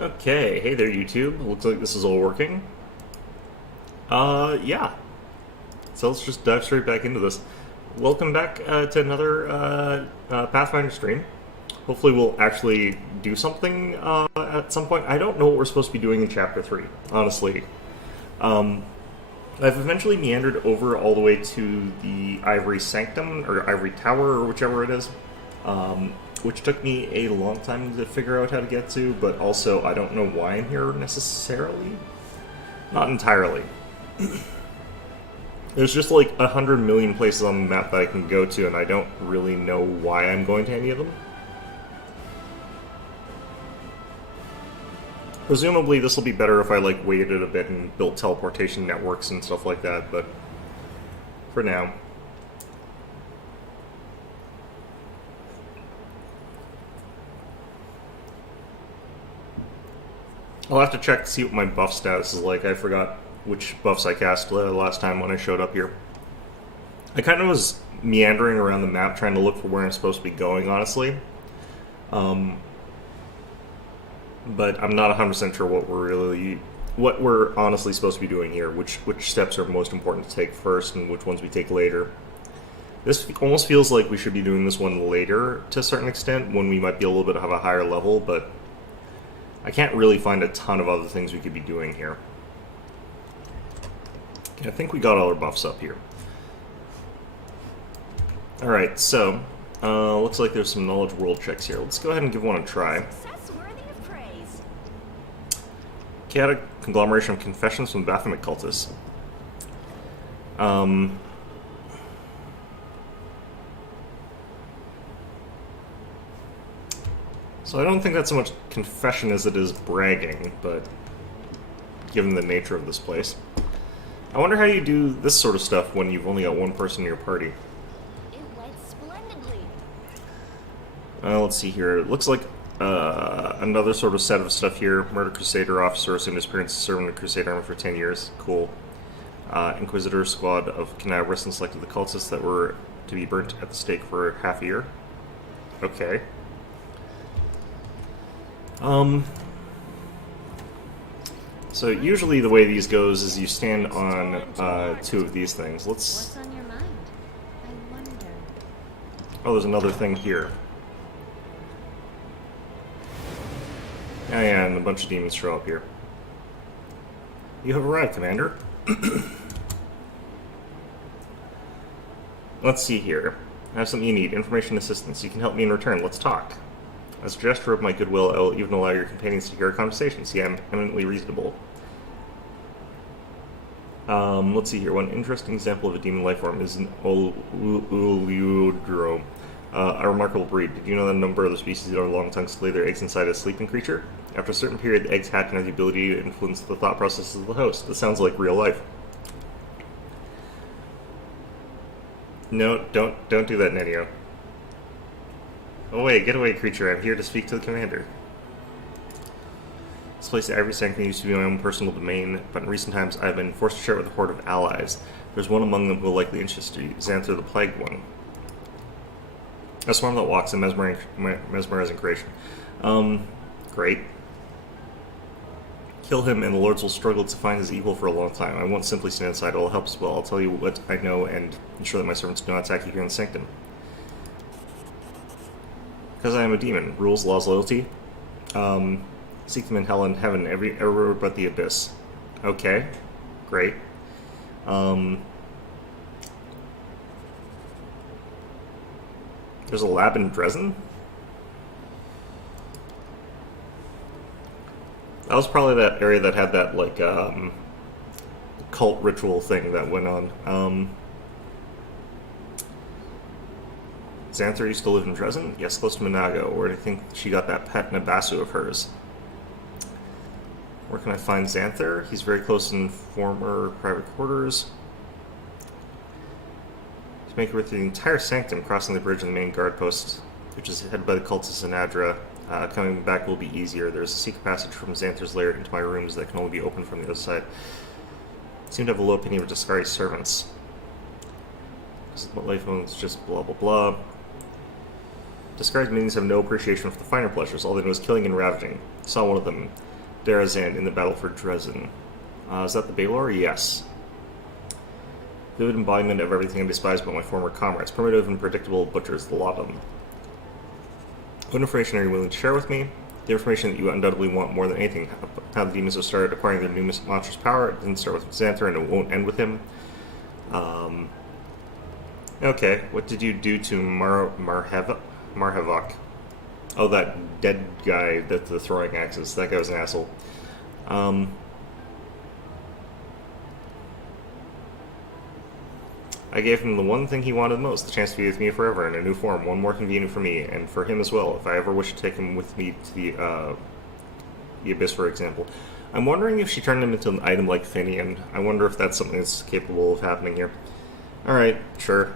Okay, hey there YouTube. Looks like this is all working. Yeah. So let's just dive straight back into this. Welcome back to another Pathfinder stream. Hopefully we'll actually do something at some point. I don't know what we're supposed to be doing in Chapter 3, honestly. I've eventually meandered over all the way to the Ivory Sanctum, or Ivory Tower, or whichever it is. Which took me a long time to figure out how to get to, but also I don't know why I'm here necessarily. Not entirely. There's just like 100 million places on the map that I can go to, and I don't really know why I'm going to any of them. Presumably this will be better if I like waited a bit and built teleportation networks and stuff like that, but for now. I'll have to check to see what my buff status is like. I forgot which buffs I cast last time when I showed up here. I kind of was meandering around the map trying to look for where I'm supposed to be going, honestly. But I'm not 100% sure what we're honestly supposed to be doing here, which steps are most important to take first and which ones we take later. This almost feels like we should be doing this one later to a certain extent, when we might be a little bit of a higher level, but I can't really find a ton of other things we could be doing here. Okay, I think we got all our buffs up here. Alright, so, looks like there's some knowledge world checks here. Let's go ahead and give one a try. Chaotic conglomeration of confessions from the Baphomet cultists. So I don't think that's so much confession as it is bragging, but given the nature of this place. I wonder how you do this sort of stuff when you've only got one person in your party. It went splendidly. Let's see here. It looks like another sort of set of stuff here. Murder Crusader officer assumed disappearance serving the Crusade army for 10 years. Cool. Inquisitor squad of Canaveras and selected the cultists that were to be burnt at the stake for half a year. Okay. So usually the way these goes is you stand on two of these things. What's on your mind? I wonder. Oh, there's another thing here. Yeah, and a bunch of demons show up here. You have arrived, Commander. Let's see here. I have something you need. Information assistance. You can help me in return. Let's talk. As a gesture of my goodwill, I will even allow your companions to hear our conversation. See, I'm eminently reasonable. Let's see here. One interesting example of a demon life form is an Oleodrome, a remarkable breed. Did you know that a number of the species that are long-tongues lay their eggs inside a sleeping creature? After a certain period, the eggs hatch and have the ability to influence the thought processes of the host. This sounds like real life. No, don't do that, Nenio. Oh wait, get away, creature. I'm here to speak to the commander. This place, the Ivory Sanctum, used to be my own personal domain, but in recent times I have been forced to share it with a horde of allies. There's one among them who will likely interest you, Xanther the Plagued One. A swarm that walks, a mesmerizing creation. Great. Kill him, and the lords will struggle to find his equal for a long time. I won't simply stand aside, it will help as well. I'll tell you what I know and ensure that my servants do not attack you here in the Sanctum. Because I am a demon. Rules, laws, loyalty. Seek them in hell and heaven, everywhere but the abyss. Okay. Great. There's a lab in Dresden? That was probably that area that had that, like, cult ritual thing that went on. Xanther used to live in Dresden? Yes, close to Monago, where I think she got that pet Nabasu of hers. Where can I find Xanther? He's very close in former private quarters. To make it with the entire Sanctum, crossing the bridge and the main guard post, which is headed by the cultists in Adra. Coming back will be easier. There's a secret passage from Xanther's lair into my rooms that can only be opened from the other side. I seem to have a low opinion of Discari's servants. What life owns just blah blah blah. Discarded minions have no appreciation for the finer pleasures. All they know is killing and ravaging. Saw one of them. Derazan in the battle for Dresden. Is that the Baylor? Yes. Vivid embodiment of everything I despise about my former comrades. Primitive and predictable butchers, the lot of them. What information are you willing to share with me? The information that you undoubtedly want more than anything. How the demons have started acquiring their new monstrous power. It didn't start with Xanther and it won't end with him. Okay, what did you do to Marhavok? Oh, that dead guy that the throwing axes. That guy was an asshole. I gave him the one thing he wanted most, the chance to be with me forever in a new form, one more convenient for me, and for him as well, if I ever wish to take him with me to the Abyss, for example. I'm wondering if she turned him into an item like Finian. I wonder if that's something that's capable of happening here. Alright, sure.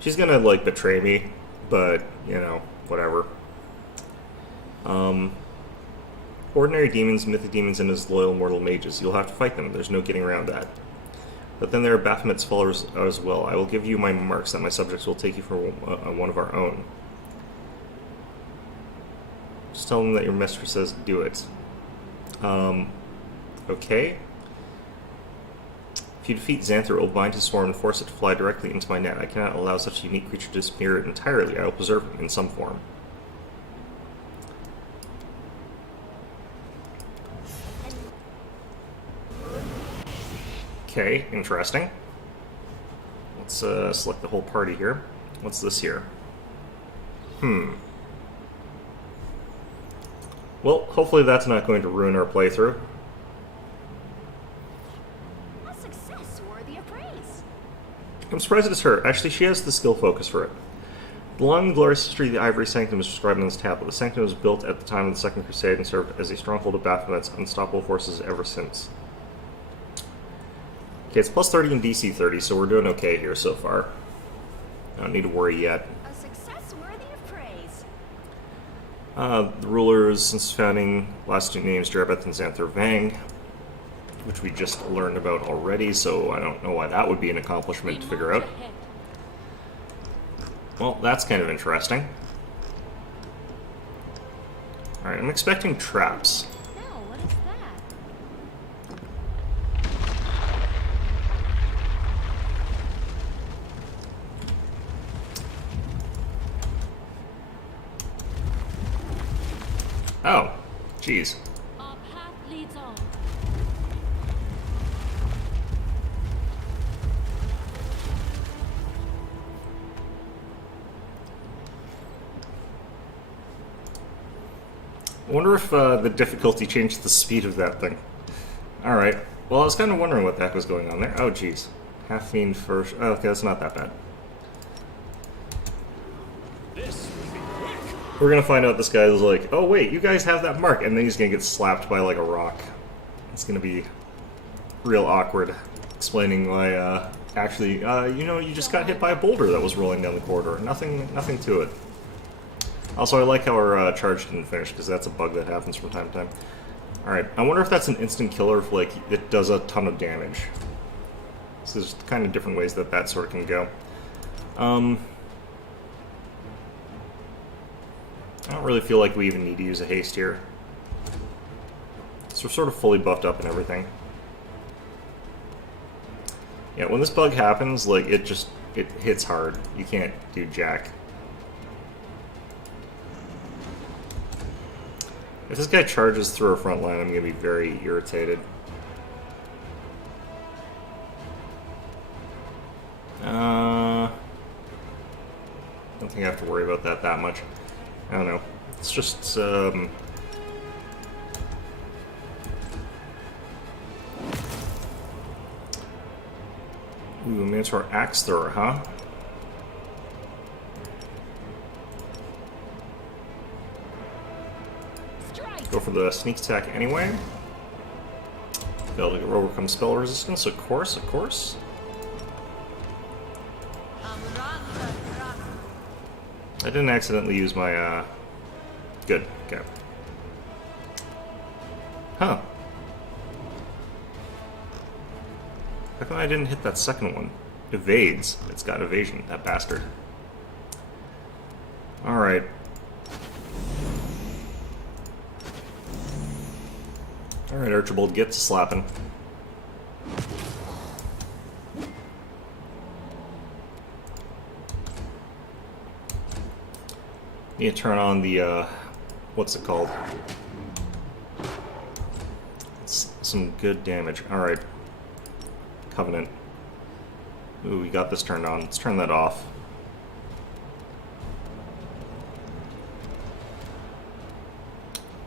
She's gonna, like, betray me, but, you know, whatever. Ordinary demons, mythic demons, and his loyal mortal mages. You'll have to fight them, there's no getting around that. But then there are Baphomet's followers as well. I will give you my marks that my subjects will take you for one of our own. Just tell them that your mistress says do it. Okay. If you defeat Xanther, it will bind his swarm and force it to fly directly into my net. I cannot allow such a unique creature to disappear entirely. I will preserve him in some form. Okay, interesting. Let's select the whole party here. What's this here? Well, hopefully that's not going to ruin our playthrough. A success worthy of praise. I'm surprised it's her. Actually, she has the skill focus for it. The long and glorious history of the Ivory Sanctum is described on this tablet. The Sanctum was built at the time of the Second Crusade and served as a stronghold of Baphomet's unstoppable forces ever since. Okay, it's plus 30 and DC 30, so we're doing okay here so far. I don't need to worry yet. A success worthy of praise. The rulers since founding, last two names, Jarabeth and Xanther Vang, which we just learned about already, so I don't know why that would be an accomplishment to figure out. Well, that's kind of interesting. Alright, I'm expecting traps. No, what is that? Oh, jeez. Our path leads on. I wonder if the difficulty changed the speed of that thing. Alright. Well, I was kind of wondering what the heck was going on there. Oh, jeez. Half fiend first. Oh, okay, that's not that bad. We're gonna find out this guy is like, oh wait, you guys have that mark, and then he's gonna get slapped by like a rock. It's gonna be real awkward explaining why, actually, you know, you just got hit by a boulder that was rolling down the corridor. Nothing to it. Also, I like how our charge didn't finish, because that's a bug that happens from time to time. Alright, I wonder if that's an instant killer if, like, it does a ton of damage. So there's kind of different ways that that sort of can go. I don't really feel like we even need to use a haste here. So we're sort of fully buffed up and everything. Yeah, when this bug happens, like, it hits hard. You can't do jack. If this guy charges through our front line, I'm going to be very irritated. Don't think I have to worry about that much. I don't know. It's just, Ooh, Minotaur Axe Thrower, huh? Go for the sneak attack anyway. Be able to overcome spell resistance, of course, of course. I didn't accidentally use my, Good, okay. Huh. How come I didn't hit that second one? Evades. It's got evasion, that bastard. Alright. Alright, Archibald, get to slapping. Need to turn on the, what's it called? It's some good damage. Alright. Covenant. Ooh, we got this turned on. Let's turn that off.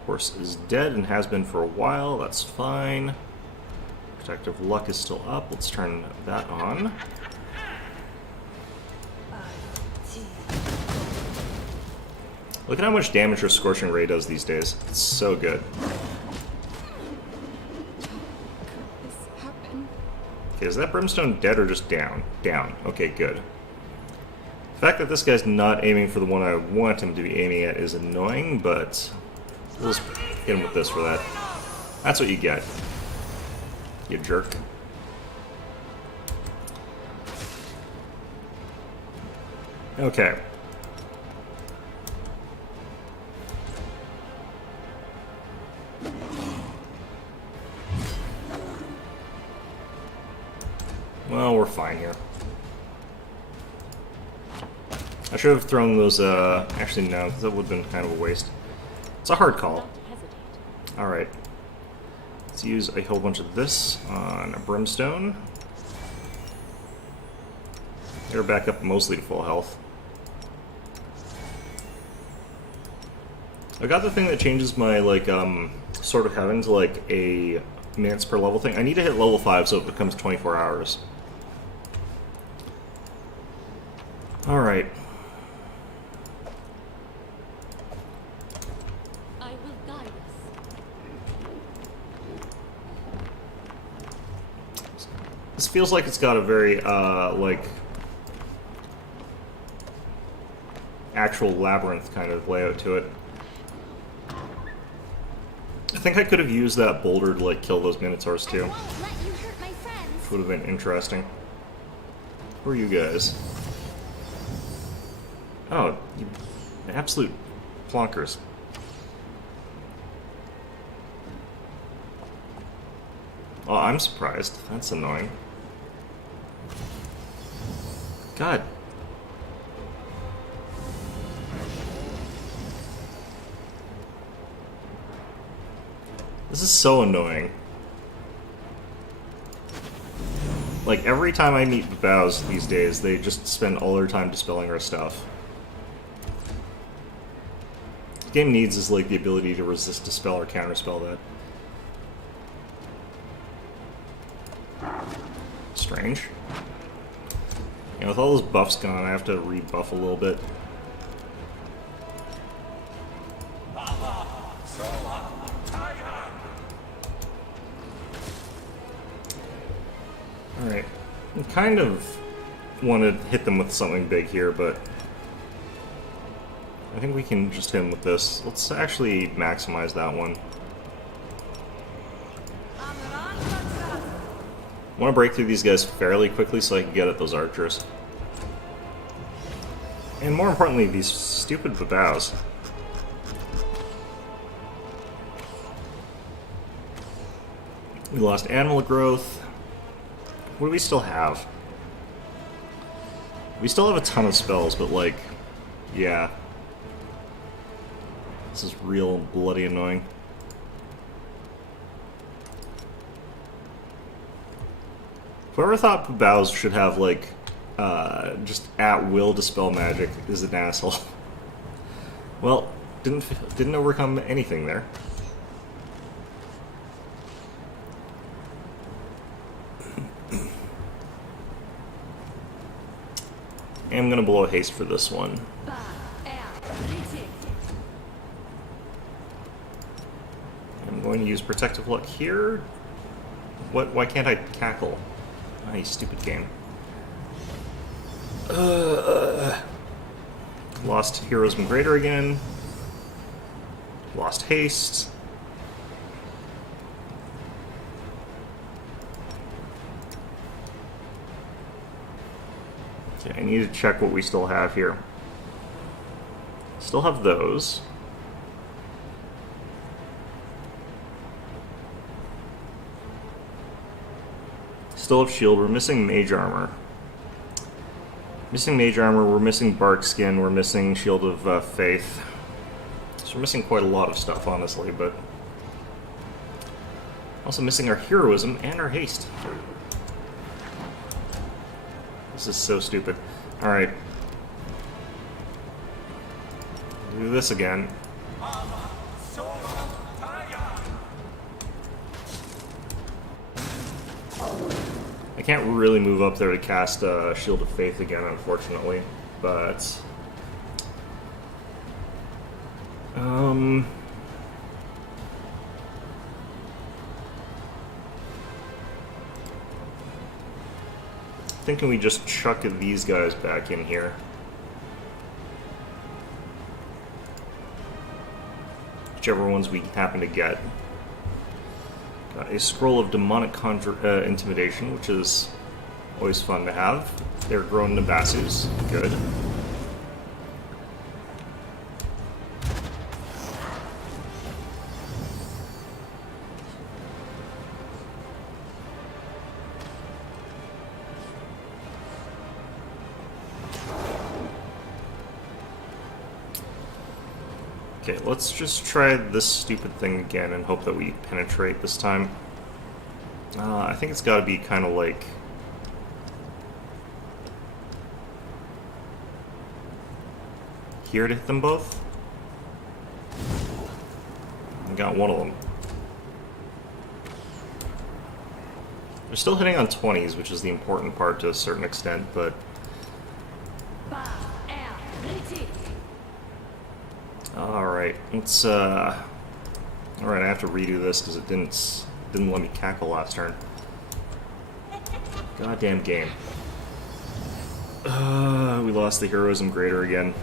Horse is dead and has been for a while. That's fine. Protective luck is still up. Let's turn that on. Look at how much damage her Scorching Ray does these days. It's so good. Okay, is that Brimstone dead or just down? Down. Okay, good. The fact that this guy's not aiming for the one I want him to be aiming at is annoying, but we'll just hit him with this for that. That's what you get. You jerk. Okay. Well, we're fine here. I should have thrown those, actually no, because that would have been kind of a waste. It's a hard call. Alright. Let's use a whole bunch of this on a Brimstone. They're back up mostly to full health. I got the thing that changes my, like, Sword of Heaven to, like, a minutes per level thing. I need to hit level 5 so it becomes 24 hours. Alright. I will guide us. This feels like it's got a very, like, actual labyrinth kind of layout to it. I think I could have used that boulder to, like, kill those Minotaurs too. Won't let you hurt my friends. Would have been interesting. Who are you guys? Oh, you absolute plonkers. Oh, I'm surprised. That's annoying. God. This is so annoying. Like, every time I meet the Bows these days, they just spend all their time dispelling our stuff. The game needs is, like, the ability to resist dispel or counterspell that. Strange. You know, with all those buffs gone, I have to rebuff a little bit. Alright. I kind of want to hit them with something big here, but I think we can just hit him with this. Let's actually maximize that one. I want to break through these guys fairly quickly so I can get at those archers. And more importantly, these stupid babows. We lost animal growth. What do we still have? We still have a ton of spells, but, like, yeah. This is real bloody annoying. Whoever thought Babaus should have, like, just at-will dispel magic is an asshole. Well, didn't overcome anything there. I'm gonna blow a haste for this one. I'm going to use Protective Luck here. What? Why can't I cackle? Ah, you stupid game. Lost Heroism Greater again. Lost Haste. Okay, I need to check what we still have here. Still have those. still have shield. We're missing mage armor. Missing mage armor. We're missing bark skin. We're missing shield of faith. So we're missing quite a lot of stuff, honestly, but also missing our heroism and our haste. This is so stupid. Alright. Do this again. I can't really move up there to cast Shield of Faith again, unfortunately, but thinking we just chuck these guys back in here. Whichever ones we happen to get. Got a Scroll of Demonic Intimidation, which is always fun to have. They're grown Nabasus. Good. Okay, let's just try this stupid thing again and hope that we penetrate this time. I think it's gotta be kind of like here to hit them both. I got one of them. They're still hitting on 20s, which is the important part to a certain extent, but alright, let's alright, I have to redo this because it didn't let me cackle last turn. Goddamn game. We lost the Heroism Greater again.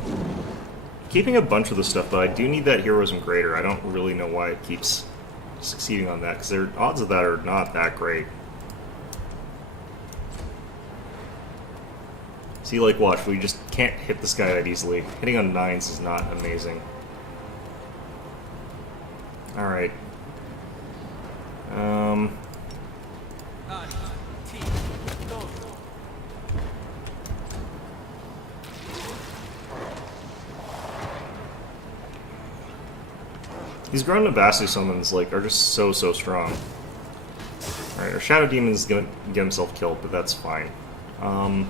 Keeping a bunch of the stuff, but I do need that Heroism Greater. I don't really know why it keeps succeeding on that, because their odds of that are not that great. See, like, watch, we just can't hit this guy that easily. Hitting on 9s is not amazing. Alright. These grown Nabasu summons, like, are just so strong. Alright, our Shadow Demon's gonna get himself killed, but that's fine. I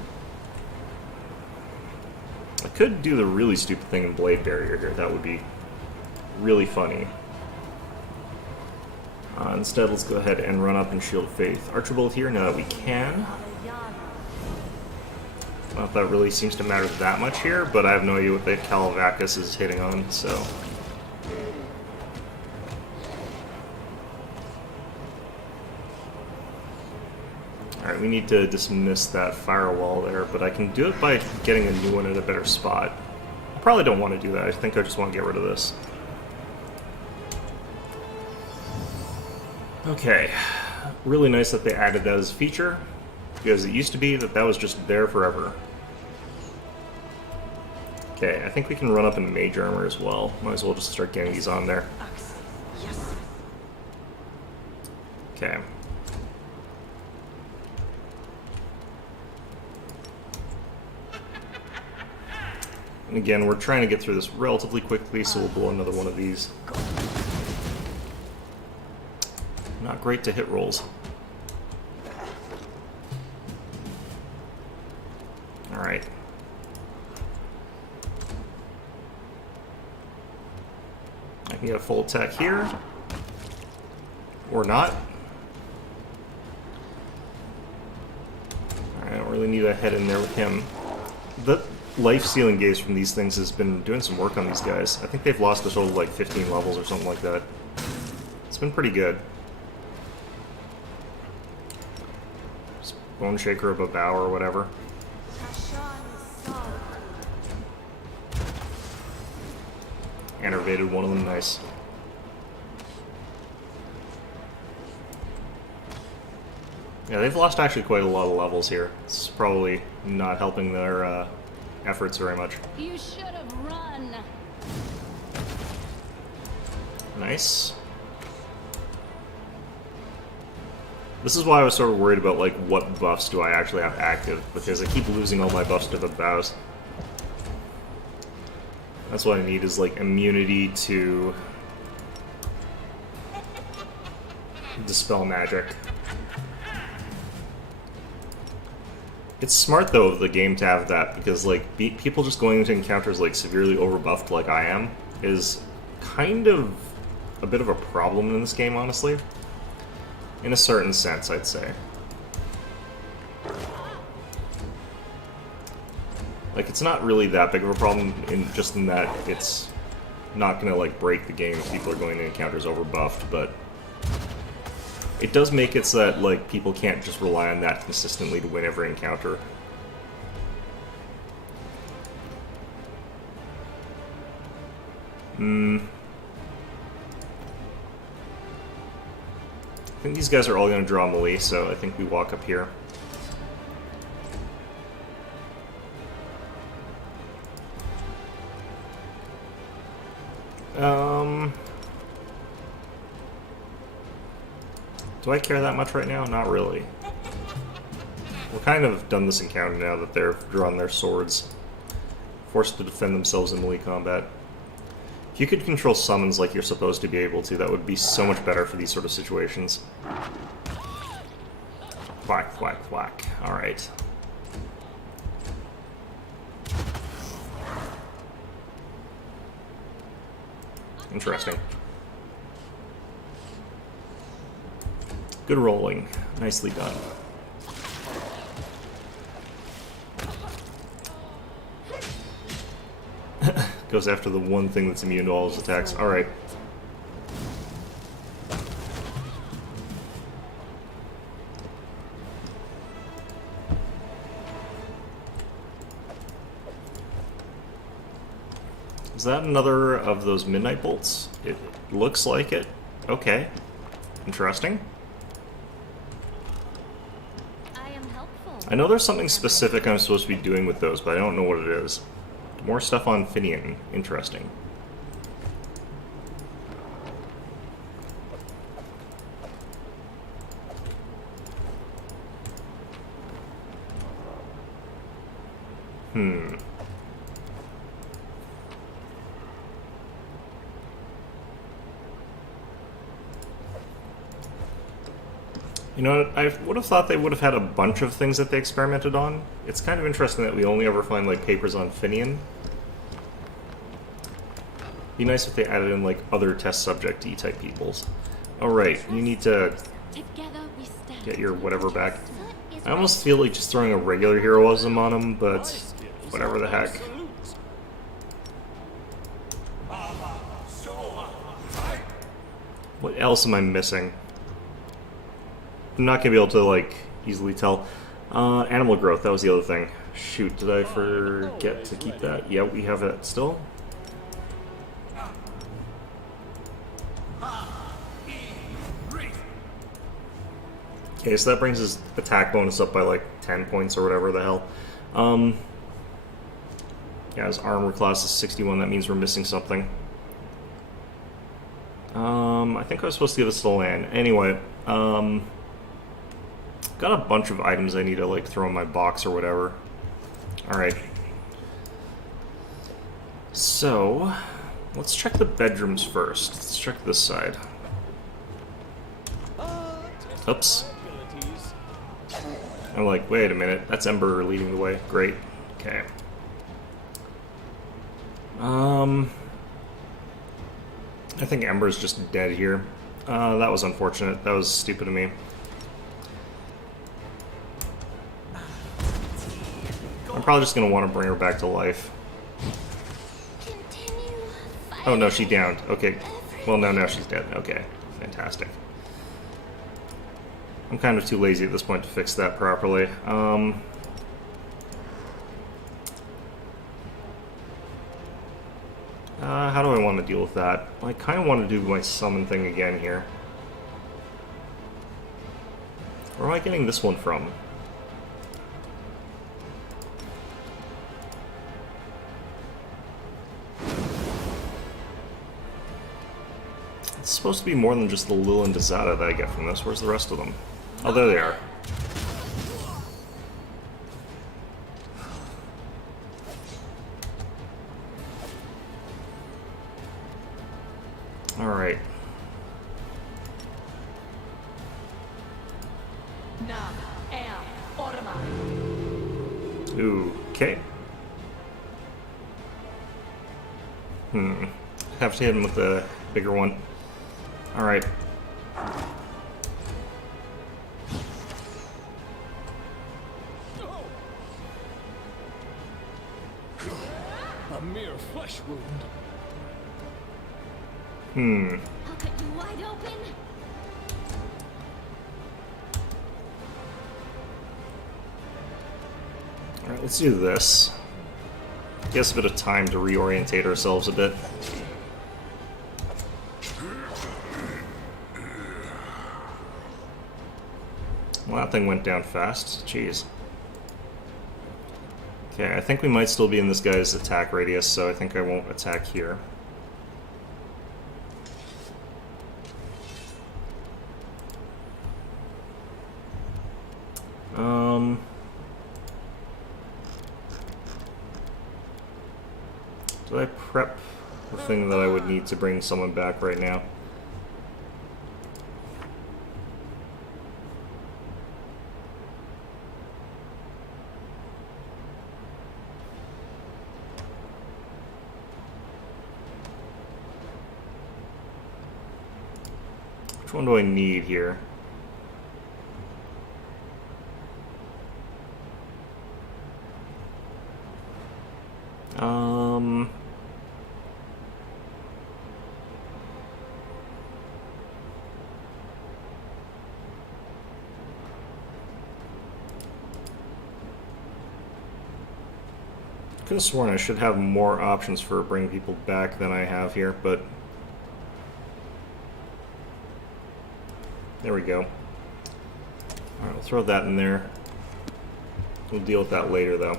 could do the really stupid thing in Blade Barrier here. That would be really funny. Instead, let's go ahead and run up and Shield of Faith. Archerbolt here, now that we can. I don't know if that really seems to matter that much here, but I have no idea what the Calavacus is hitting on, so... Alright, we need to dismiss that firewall there, but I can do it by getting a new one at a better spot. I probably don't want to do that, I think I just want to get rid of this. Okay, really nice that they added that as a feature, because it used to be that was just there forever. Okay, I think we can run up in Mage Armor as well. Might as well just start getting these on there. Okay. And again, we're trying to get through this relatively quickly, so we'll blow another one of these. Not great to hit rolls. Alright. I can get a full attack here. Or not. Alright, I don't really need a head in there with him. The life-stealing gaze from these things has been doing some work on these guys. I think they've lost a total of like 15 levels or something like that. It's been pretty good. Bone Shaker of a Bow or whatever. Enervated one of them, nice. Yeah, they've lost actually quite a lot of levels here. It's probably not helping their efforts very much. You should have run. Nice. This is why I was sort of worried about, like, what buffs do I actually have active, because I keep losing all my buffs to the bows. That's what I need, is, like, immunity to dispel magic. It's smart, though, of the game to have that, because, like, people just going into encounters, like, severely overbuffed like I am is kind of a bit of a problem in this game, honestly. In a certain sense, I'd say. Like, it's not really that big of a problem in that it's not gonna, like, break the game if people are going to encounters overbuffed, but it does make it so that, like, people can't just rely on that consistently to win every encounter. I think these guys are all going to draw melee, so I think we walk up here. Do I care that much right now? Not really. We're kind of done this encounter now that they're drawn their swords. Forced to defend themselves in melee combat. If you could control summons like you're supposed to be able to, that would be so much better for these sort of situations. Whack, whack, whack. Alright. Interesting. Good rolling. Nicely done. Goes after the one thing that's immune to all his attacks. Alright. Is that another of those midnight bolts? It looks like it. Okay. Interesting. I am helpful. I know there's something specific I'm supposed to be doing with those, but I don't know what it is. More stuff on Finian. Interesting. You know what? I would have thought they would have had a bunch of things that they experimented on. It's kind of interesting that we only ever find, like, papers on Finian. Be nice if they added in, like, other test subject-y type peoples. Alright, you need to get your whatever back. I almost feel like just throwing a regular heroism on him, but whatever the heck. What else am I missing? I'm not gonna be able to, like, easily tell. Animal growth, that was the other thing. Shoot, did I forget to keep that? Yeah, we have it still. Okay, so that brings his attack bonus up by, like, 10 points or whatever the hell. Yeah, his armor class is 61, that means we're missing something. I think I was supposed to give this to Lan. Anyway, got a bunch of items I need to, like, throw in my box or whatever. Alright. So, let's check the bedrooms first. Let's check this side. Oops. I'm like, wait a minute, that's Ember leading the way. Great. Okay. I think Ember's just dead here. That was unfortunate. That was stupid of me. I'm probably just gonna want to bring her back to life. Oh no, she downed. Okay. Well, no, now she's dead. Okay. Fantastic. I'm kind of too lazy at this point to fix that properly. How do I want to deal with that? I kind of want to do my summon thing again here. Where am I getting this one from? It's supposed to be more than just the Lil and Dazada that I get from this. Where's the rest of them? Oh, there they are. Alright. Okay. Have to hit him with the bigger one. Alright. A mere flesh wound. I'll cut you wide open. Alright, let's do this. Give us a bit of time to reorientate ourselves a bit. Well, that thing went down fast. Jeez. Okay, I think we might still be in this guy's attack radius, so I think I won't attack here. Did I prep the thing that I would need to bring someone back right now? Which one do I need here? Could have sworn I should have more options for bringing people back than I have here, but there we go. Alright, we'll throw that in there. We'll deal with that later, though.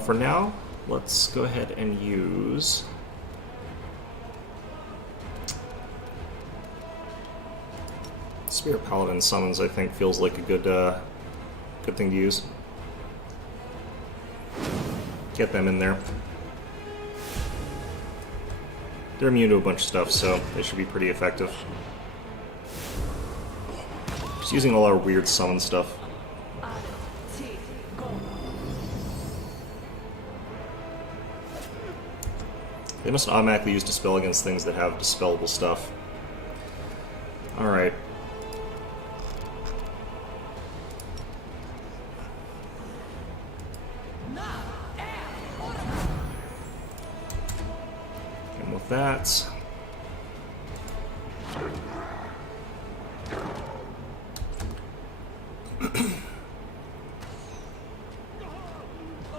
For now, let's go ahead and use... Spear Paladin Summons, I think, feels like a good, good thing to use. Get them in there. They're immune to a bunch of stuff, so they should be pretty effective. Just using all our weird summon stuff. They must automatically use Dispel against things that have dispellable stuff. Alright. And with that...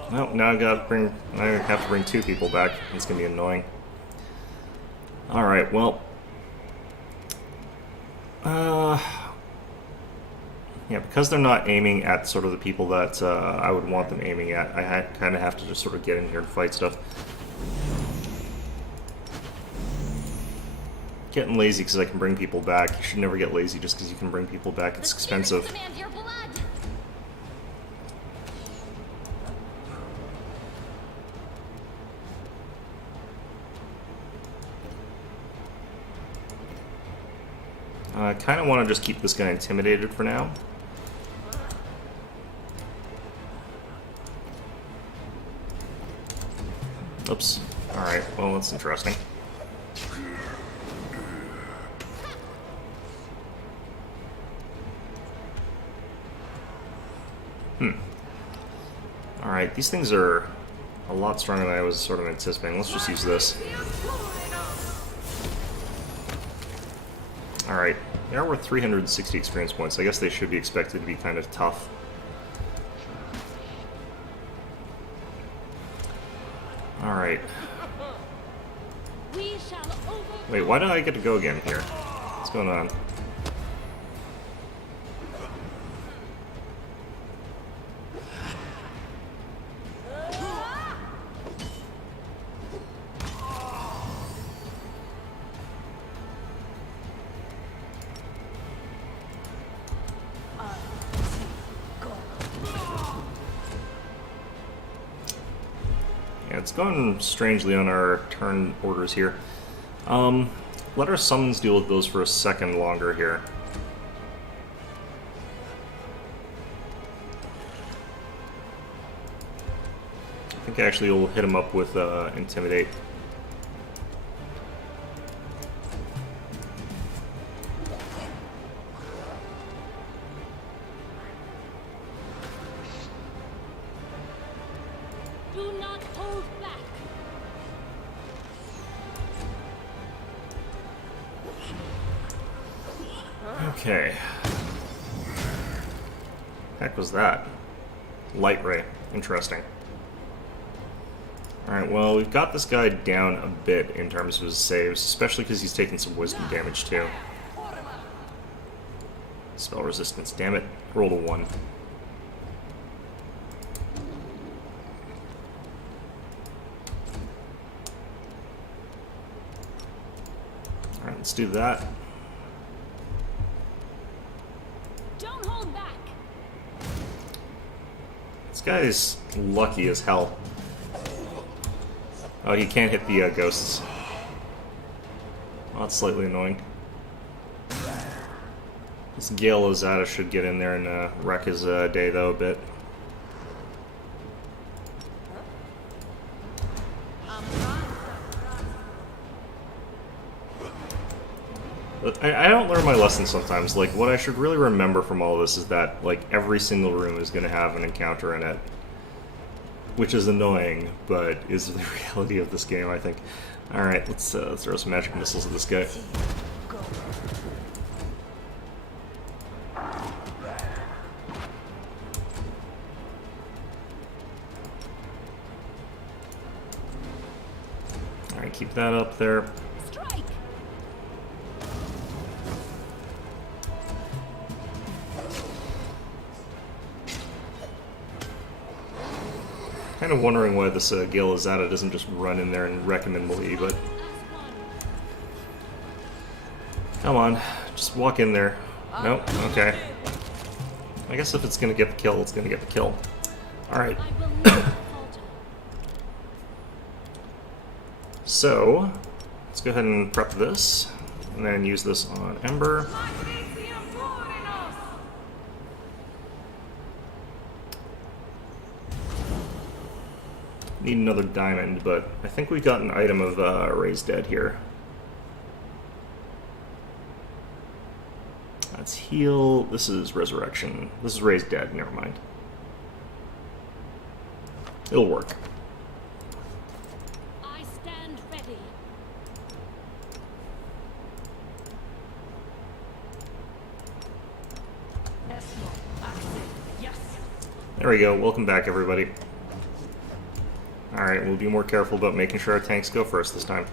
Well, now I have to bring two people back. It's gonna be annoying. Alright, well. Yeah, because they're not aiming at sort of the people that I would want them aiming at, I kind of have to just sort of get in here and fight stuff. Getting lazy because I can bring people back. You should never get lazy just because you can bring people back. It's expensive. Demand your blood. I kind of want to just keep this guy intimidated for now. Oops. Alright, well, that's interesting. Alright, these things are a lot stronger than I was sort of anticipating. Let's just use this. Alright, they are worth 360 experience points. I guess they should be expected to be kind of tough. Alright. Wait, why do I get to go again here? What's going on? it's going strangely on our turn orders here. Let our summons deal with those for a second longer here. I think actually we'll hit him up with Intimidate. Do not hold back. Okay. Heck was that? Light ray. Interesting. Alright, well, we've got this guy down a bit in terms of his saves, especially because he's taking some wisdom damage too. Spell resistance, damn it. Rolled a 1. Alright, let's do that. Don't hold back. This guy's lucky as hell. Oh, he can't hit the ghosts. Well, that's slightly annoying. This Gale Azlanti should get in there and wreck his day, though, a bit. But I don't learn my lessons sometimes. Like, what I should really remember from all this is that, like, every single room is going to have an encounter in it. Which is annoying, but is the reality of this game, I think. Alright, let's throw some magic missiles at this guy. Alright, keep that up there. Strike. Kind of wondering why this Gale Azlanti doesn't just run in there and wreck him in melee, but... Come on, just walk in there. Nope, okay. I guess if it's gonna get the kill, it's gonna get the kill. Alright. I will never falter. So, let's go ahead and prep this, and then use this on Ember. Need another diamond, but I think we got an item of Raise Dead here. That's heal. This is resurrection. This is Raise Dead. Never mind. It'll work. I stand ready. There we go. Welcome back, everybody. Alright, we'll be more careful about making sure our tanks go first this time.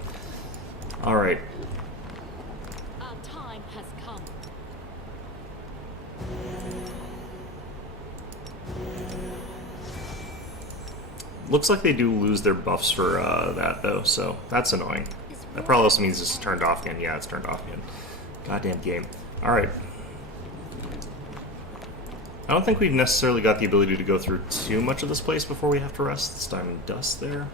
Alright. Our time has come. Looks like they do lose their buffs for that, though, so that's annoying. That probably also means it's turned off again. Yeah, it's turned off again. Goddamn game. Alright. I don't think we've necessarily got the ability to go through too much of this place before we have to rest. It's Diamond Dust there.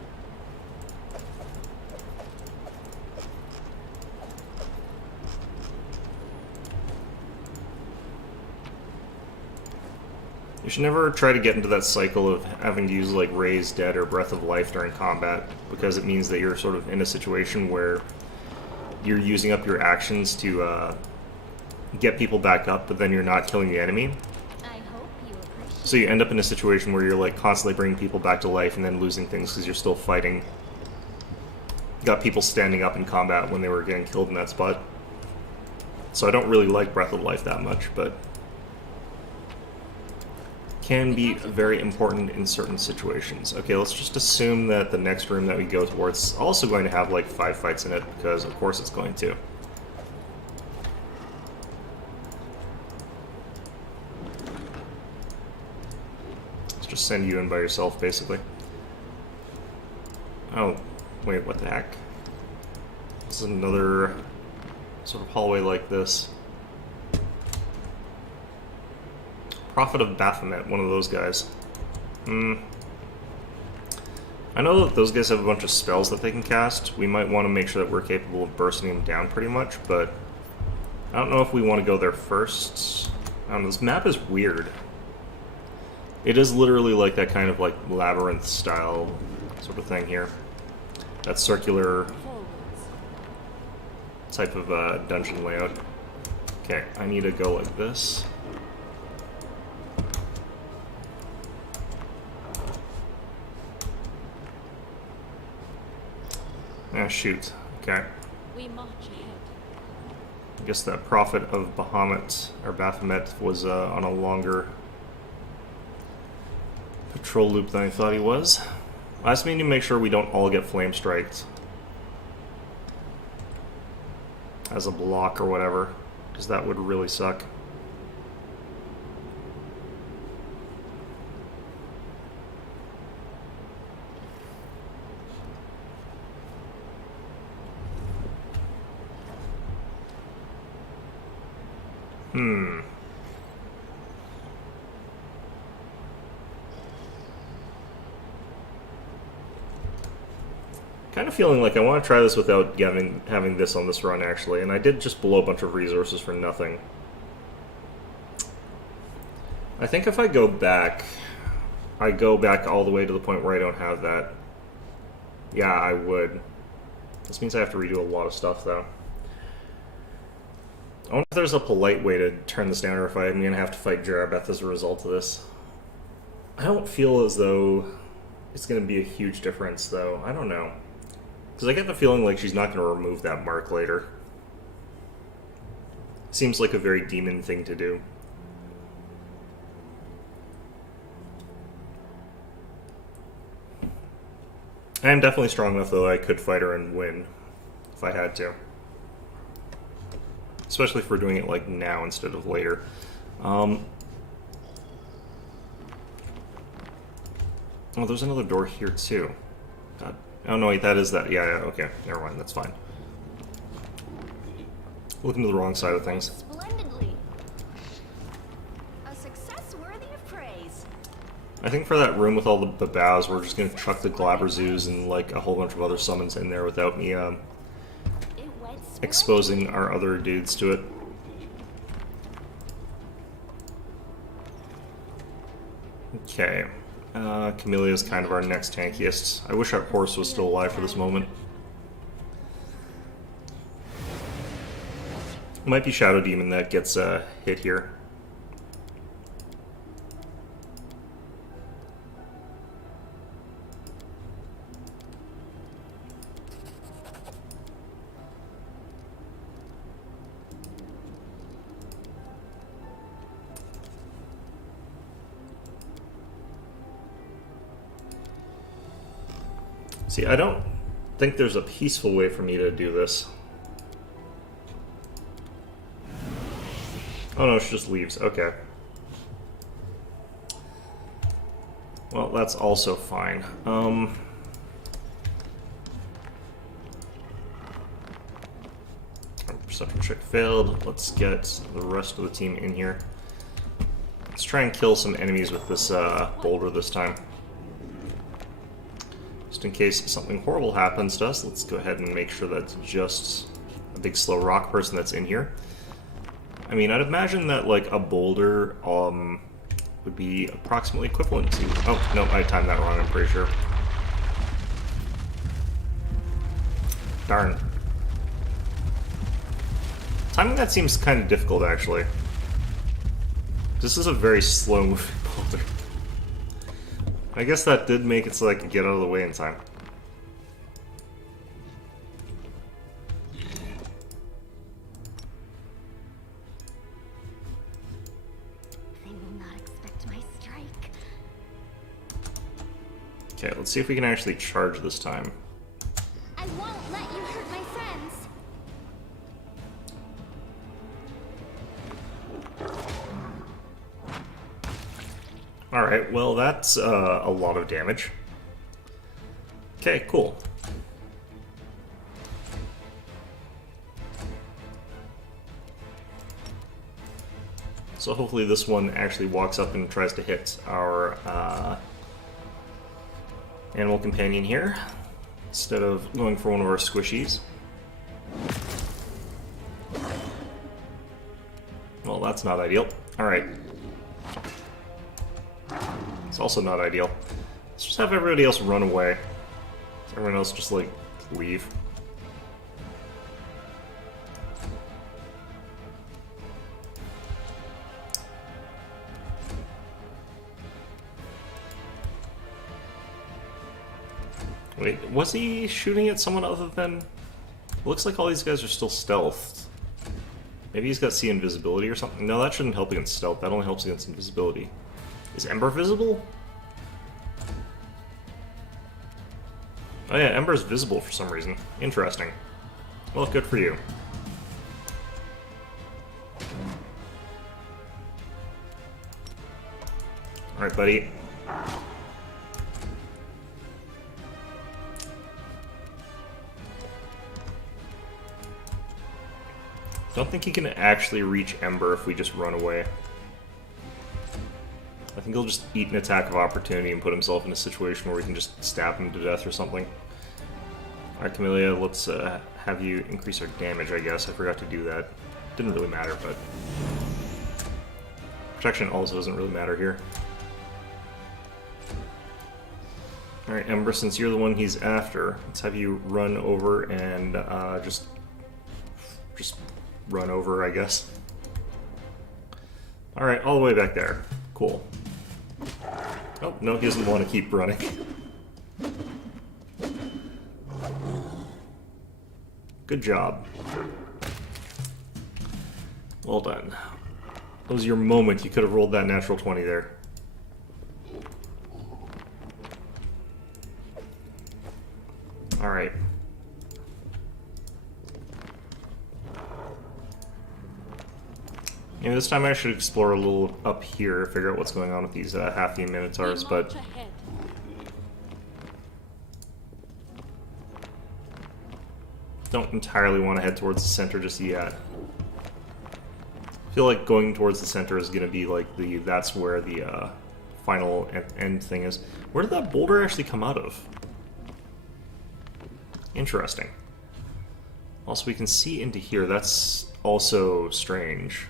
You should never try to get into that cycle of having to use like Raise Dead or Breath of Life during combat, because it means that you're sort of in a situation where you're using up your actions to get people back up, but then you're not killing the enemy. So you end up in a situation where you're like constantly bringing people back to life and then losing things because you're still fighting. Got people standing up in combat when they were getting killed in that spot. So I don't really like Breath of Life that much, but can be very important in certain situations. Okay, let's just assume that the next room that we go towards is also going to have like 5 fights in it, because of course it's going to. Just send you in by yourself, basically. Oh, wait, what the heck? This is another sort of hallway like this. Prophet of Baphomet, one of those guys. I I know that those guys have a bunch of spells that they can cast. We might want to make sure that we're capable of bursting them down pretty much, but I don't know if we want to go there first. I don't know, this map is weird. It is literally like that kind of like labyrinth style sort of thing here. That circular Forwards. type of dungeon layout. Okay, I need to go like this. Ah, shoot. Okay. We march ahead. I guess that prophet of Bahamut, or Baphomet, was on a longer patrol loop than I thought he was. I just need to make sure we don't all get flame striked as a block or whatever, because that would really suck. Kind of feeling like I want to try this without having this on this run, actually, and I did just blow a bunch of resources for nothing. I think if I go back all the way to the point where I don't have that. Yeah, I would. This means I have to redo a lot of stuff, though. I wonder if there's a polite way to turn this down, or if I'm going to have to fight Jarabeth as a result of this. I don't feel as though it's going to be a huge difference, though. I don't know. Because I get the feeling like she's not going to remove that mark later. Seems like a very demon thing to do. I am definitely strong enough, though, I could fight her and win if I had to. Especially if we're doing it like now instead of later. Oh, there's another door here too. God. Oh no, wait, that is that. Yeah, okay, never mind, that's fine. Looking to the wrong side of things. Splendidly. A success worthy of praise. I think for that room with all the bows, we're just gonna chuck the Glabberzoos and like a whole bunch of other summons in there without me exposing our other dudes to it. Okay. Camellia's kind of our next tankiest. I wish our horse was still alive for this moment. It might be Shadow Demon that gets hit here. See, I don't think there's a peaceful way for me to do this. Oh no, she just leaves. Okay. Well, that's also fine. Perception check failed. Let's get the rest of the team in here. Let's try and kill some enemies with this boulder this time. Just in case something horrible happens to us, let's go ahead and make sure that's just a big slow rock person that's in here. I mean, I'd imagine that like a boulder would be approximately equivalent to... Oh, no, I timed that wrong, I'm pretty sure. Darn. Timing that seems kind of difficult, actually. This is a very slow moving boulder. I guess that did make it so I could get out of the way in time. They will not expect my strike. Okay, let's see if we can actually charge this time. I won't let you hurt my friends. Alright, well that's a lot of damage. Okay, cool. So hopefully this one actually walks up and tries to hit our animal companion here instead of going for one of our squishies. Well, that's not ideal. Alright. It's also not ideal. Let's just have everybody else run away. Everyone else just, like, leave. Wait, was he shooting at someone other than... Looks like all these guys are still stealthed. Maybe he's got sea invisibility or something. No, that shouldn't help against stealth. That only helps against invisibility. Is Ember visible? Oh yeah, Ember's visible for some reason. Interesting. Well, good for you. Alright, buddy. Don't think he can actually reach Ember if we just run away. I think he'll just eat an attack of opportunity and put himself in a situation where we can just stab him to death or something. Alright, Camellia, let's have you increase our damage, I guess. I forgot to do that. Didn't really matter, but... Protection also doesn't really matter here. Alright, Ember, since you're the one he's after, let's have you run over and just run over, I guess. Alright, all the way back there. Cool. Oh, no, he doesn't want to keep running. Good job. Well done. That was your moment. You could have rolled that natural 20 there. Alright. Maybe this time I should explore a little up here, figure out what's going on with these half-the Minotaurs, but... Don't entirely want to head towards the center just yet. I feel like going towards the center is going to be like that's where the final end thing is. Where did that boulder actually come out of? Interesting. Also, we can see into here. That's also strange.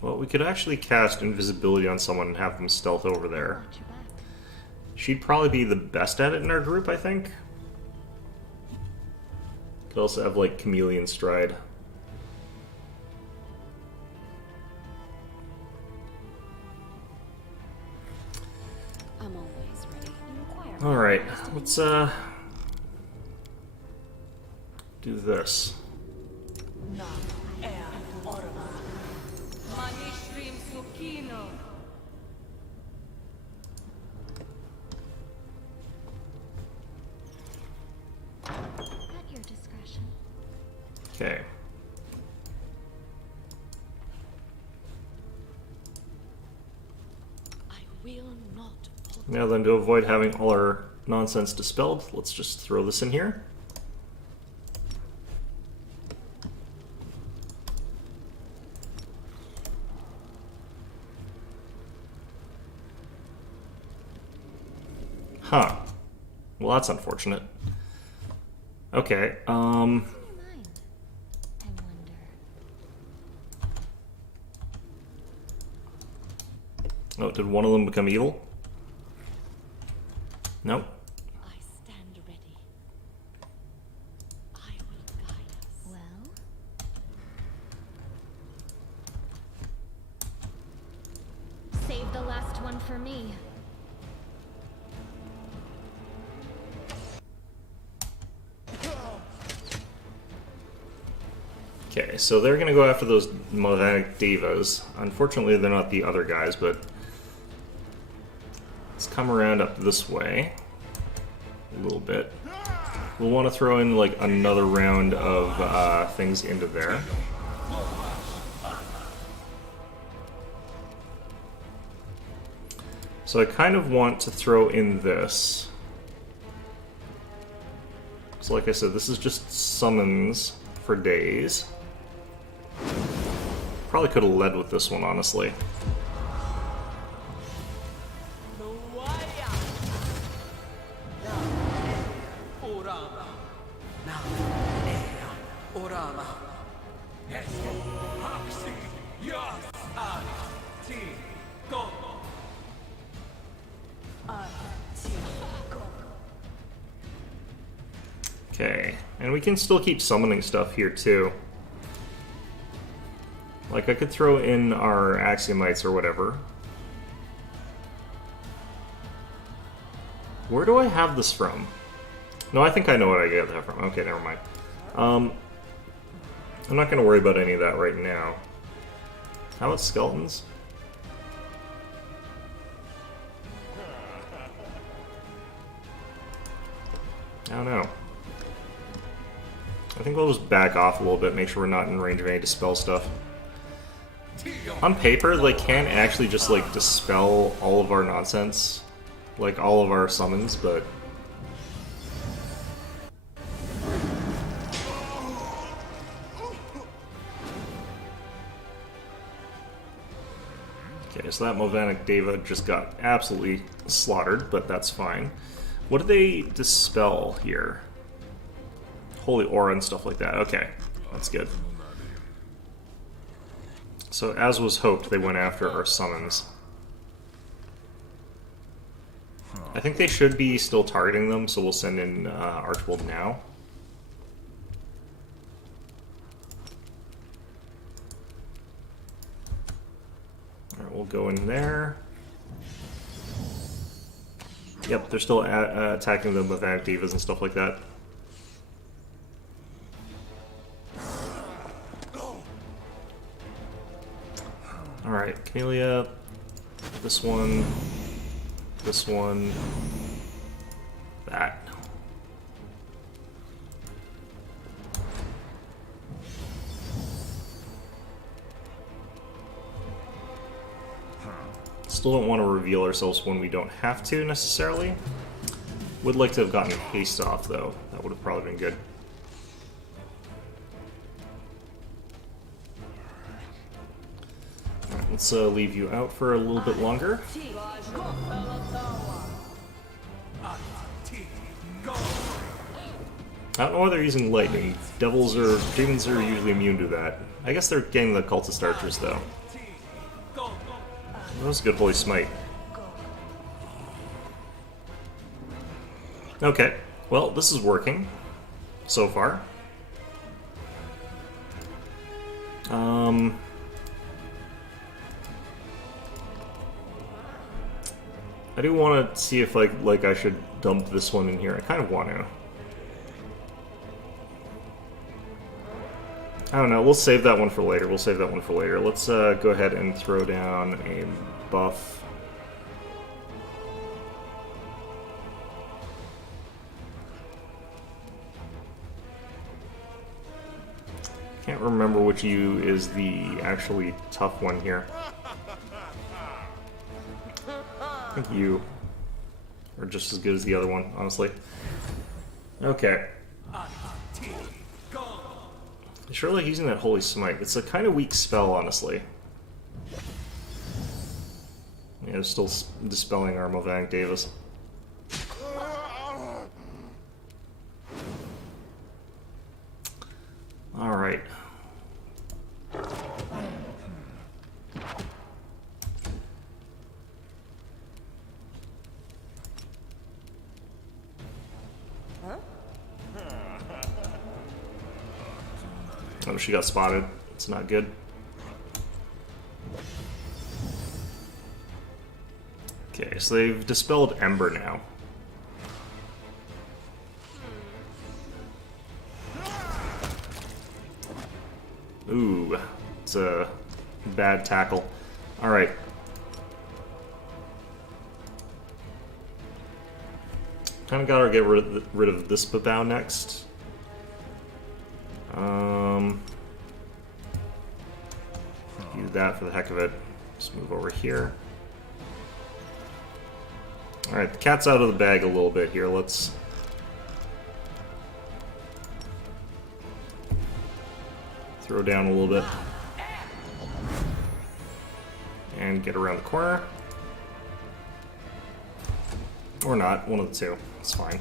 Well, we could actually cast invisibility on someone and have them stealth over there. She'd probably be the best at it in our group, I think. Could also have, like, Chameleon Stride. I'm always ready. Alright, let's, do this. At your discretion. Okay. I will not. Now then, to avoid having all our nonsense dispelled, let's just throw this in here. Huh. Well, that's unfortunate. Okay, What's in your mind? I wonder. Oh, did one of them become evil? Nope. I stand ready. I will guide us. Well, save the last one for me. Okay, so they're gonna go after those Melodic Divas. Unfortunately, they're not the other guys, but let's come around up this way a little bit. We'll want to throw in like another round of things into there. So I kind of want to throw in this. So like I said, this is just summons for days. Probably could have led with this one, honestly. Okay, and we can still keep summoning stuff here too. Like, I could throw in our Axiomites or whatever. Where do I have this from? No, I think I know what I get that from. Okay, never mind. I'm not going to worry about any of that right now. How about skeletons? I don't know. I think we'll just back off a little bit, make sure we're not in range of any dispel stuff. On paper, they can actually just, like, dispel all of our nonsense. Like, all of our summons, but... Okay, so that Movanic Deva just got absolutely slaughtered, but that's fine. What do they dispel here? Holy Aura and stuff like that. Okay, that's good. So, as was hoped, they went after our summons. I think they should be still targeting them, so we'll send in Archbold now. Alright, we'll go in there. Yep, they're still attacking them with Divas and stuff like that. Alright, Camellia, this one, that. Still don't want to reveal ourselves when we don't have to, necessarily. Would like to have gotten haste off, though. That would have probably been good. Alright, let's leave you out for a little bit longer. I don't know why they're using lightning. Devils or demons are usually immune to that. I guess they're getting the cultist archers, though. That was a good Holy Smite. Okay, well, this is working so far. I do want to see if like I should dump this one in here. I kind of want to. I don't know. We'll save that one for later. Let's go ahead and throw down a buff. Can't remember which U is the actually tough one here. I think U. Or just as good as the other one, honestly. Okay. I sure like using that Holy Smite. It's a kind of weak spell, honestly. Yeah, it's still dispelling our Movanic Davis. Alright. Oh, she got spotted. It's not good. Okay, so they've dispelled Ember now. Ooh, it's a bad tackle. Alright. Kinda gotta get rid of this Babao next. Use that for the heck of it. Just move over here. Alright, the cat's out of the bag a little bit here. Let's Throw down a little bit. And get around the corner. Or not, one of the two. It's fine.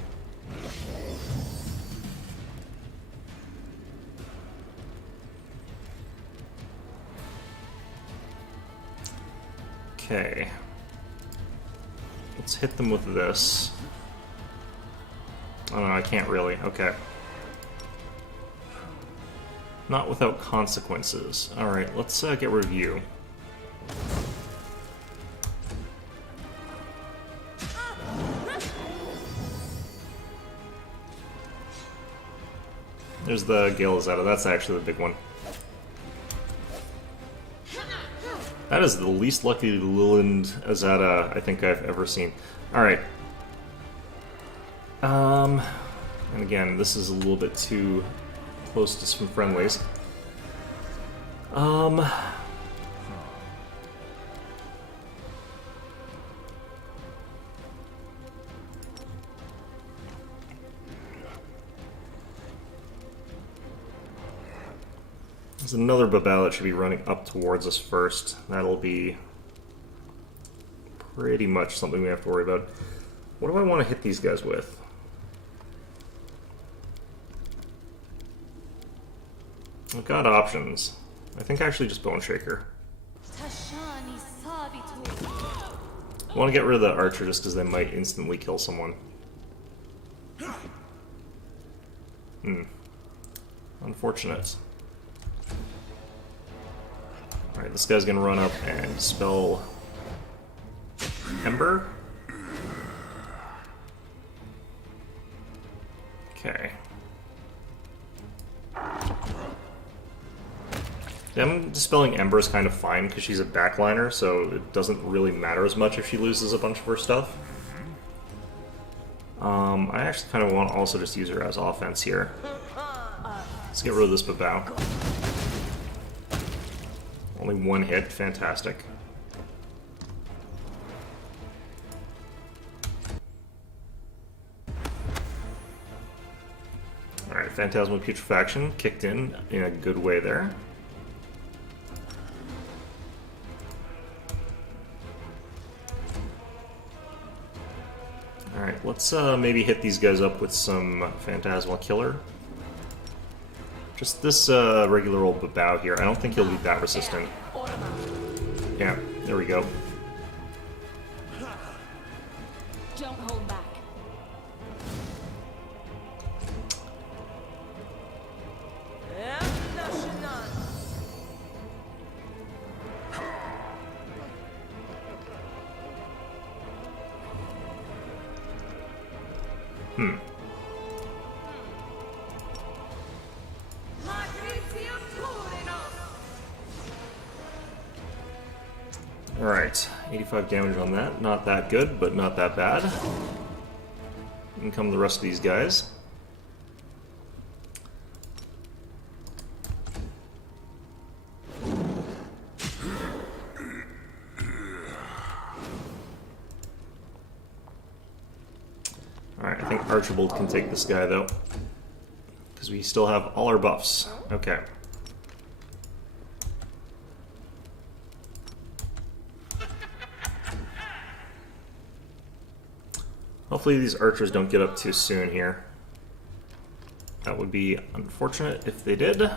Okay. Let's hit them with this. Oh no, I can't really. Okay. Not without consequences. Alright, let's get rid of you. There's the Gale Azeta. That's actually the big one. That is the least lucky Leland Azeta I think I've ever seen. Alright. And again, this is a little bit too close to some friendlies. There's another Babao that should be running up towards us first. That'll be pretty much something we have to worry about. What do I want to hit these guys with? I've got options. I think actually just Bone Shaker. I want to get rid of the Archer just because they might instantly kill someone. Unfortunate. Alright, this guy's gonna run up and spell Ember. Okay. Them dispelling Ember is kind of fine because she's a backliner, so it doesn't really matter as much if she loses a bunch of her stuff. I actually kind of want to also just use her as offense here. Let's get rid of this Babao. Only one hit, fantastic. Alright, Phantasmal Putrefaction kicked in a good way there. Alright, let's maybe hit these guys up with some Phantasmal Killer. Just this regular old Babao here. I don't think he'll be that resistant. Yeah, there we go. Don't hold back. Alright, 85 damage on that. Not that good, but not that bad. In come the rest of these guys. Alright, I think Archibald can take this guy though. Because we still have all our buffs. Okay. Hopefully these archers don't get up too soon here. That would be unfortunate if they did.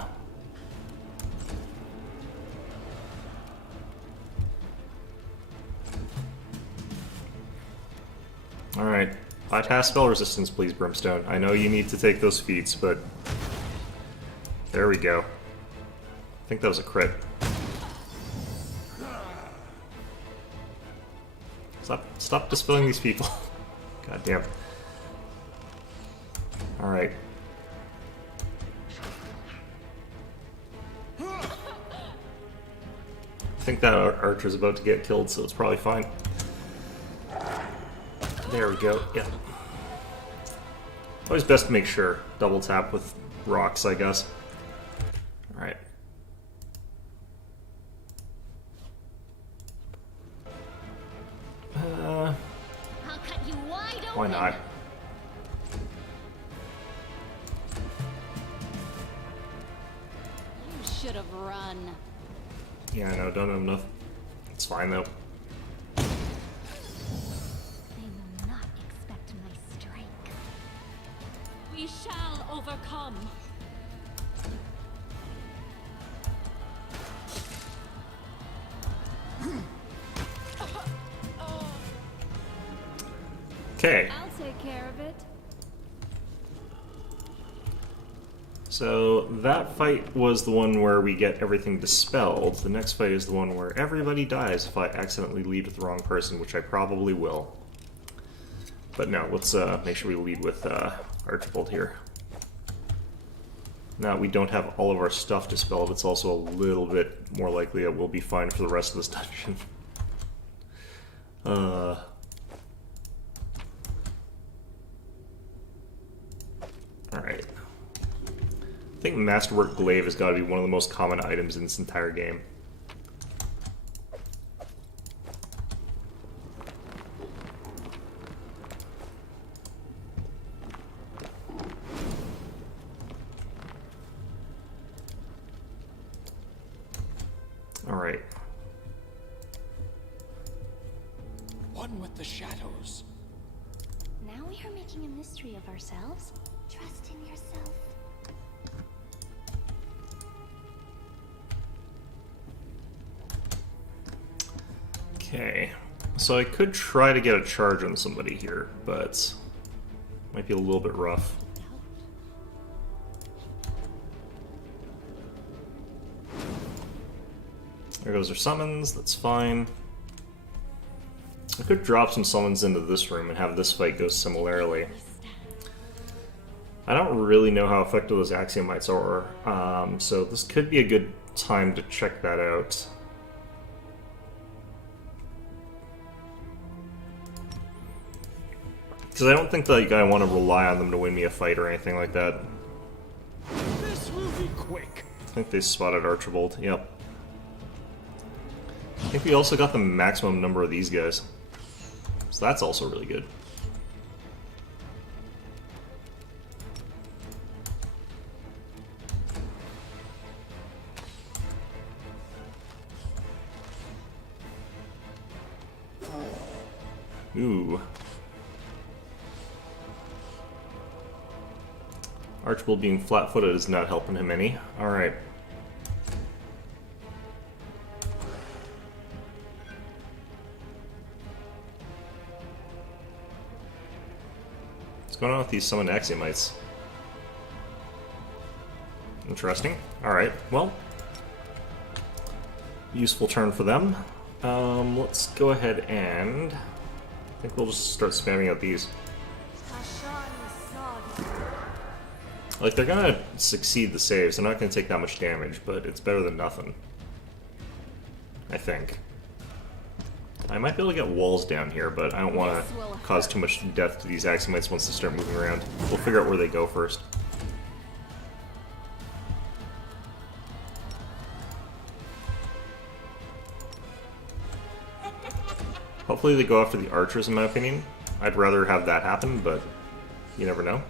Alright, bypass spell resistance please, Brimstone. I know you need to take those feats, but there we go. I think that was a crit. Stop dispelling these people. God damn. Alright. I think that archer's about to get killed, so it's probably fine. There we go, yeah. Always best to make sure. Double tap with rocks, I guess. Alright. I'll cut you wide open. Why not? You should have run. Yeah, I know, don't have enough. It's fine though. They will not expect my strike. We shall overcome. Okay. I'll take care of it. So that fight was the one where we get everything dispelled. The next fight is the one where everybody dies if I accidentally lead with the wrong person, which I probably will. But no, let's make sure we lead with Archibald here. Now we don't have all of our stuff dispelled, it's also a little bit more likely that we'll be fine for the rest of this dungeon. Alright. I think Masterwork Glaive has got to be one of the most common items in this entire game. Alright. One with the shadows. Now we are making a mystery of ourselves. Trust in yourself. Okay. So I could try to get a charge on somebody here, but might be a little bit rough. There goes our summons, that's fine. I could drop some summons into this room and have this fight go similarly. I don't really know how effective those Axiomites are, so this could be a good time to check that out. Because I don't think that I want to rely on them to win me a fight or anything like that. This will be quick. I think they spotted Archibald, yep. I think we also got the maximum number of these guys. So that's also really good. Ooh. Archibald being flat-footed is not helping him any. Alright. What's going on with these summoned Axiomites? Interesting. Alright, well. Useful turn for them. Let's go ahead and... I think we'll just start spamming out these. Like, they're gonna succeed the saves. They're not gonna take that much damage, but it's better than nothing. I think. I might be able to get walls down here, but I don't want to cause too much death to these Axiomites once they start moving around. We'll figure out where they go first. Hopefully they go after the archers, in my opinion. I'd rather have that happen, but you never know.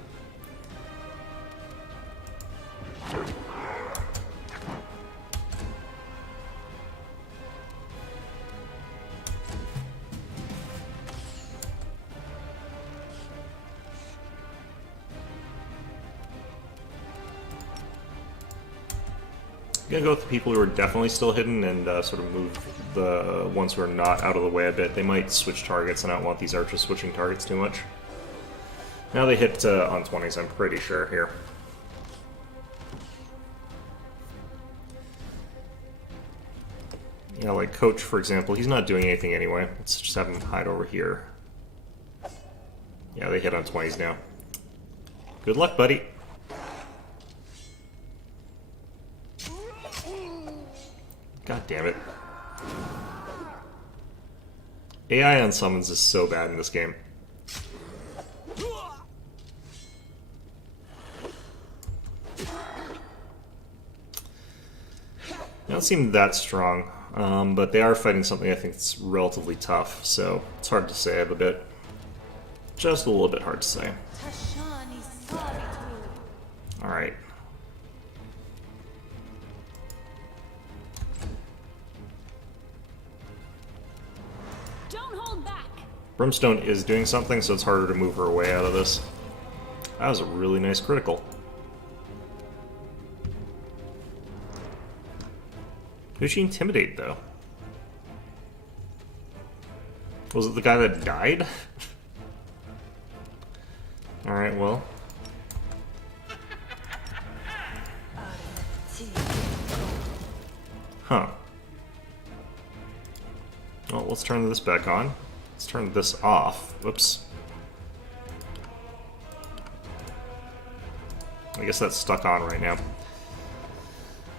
I'm gonna go with the people who are definitely still hidden and sort of move the ones who are not out of the way a bit. They might switch targets, and I don't want these archers switching targets too much. Now they hit on 20s, I'm pretty sure, here. Yeah, like Coach, for example, he's not doing anything anyway. Let's just have him hide over here. Yeah, they hit on 20s now. Good luck, buddy. God damn it. AI on summons is so bad in this game. They don't seem that strong, but they are fighting something I think that's relatively tough, so it's hard to say a bit. Just a little bit hard to say. Alright. Brimstone is doing something, so it's harder to move her away out of this. That was a really nice critical. Who'd she intimidate, though? Was it the guy that died? Alright, well. Huh. Well, let's turn this back on. Let's turn this off. Whoops. I guess that's stuck on right now.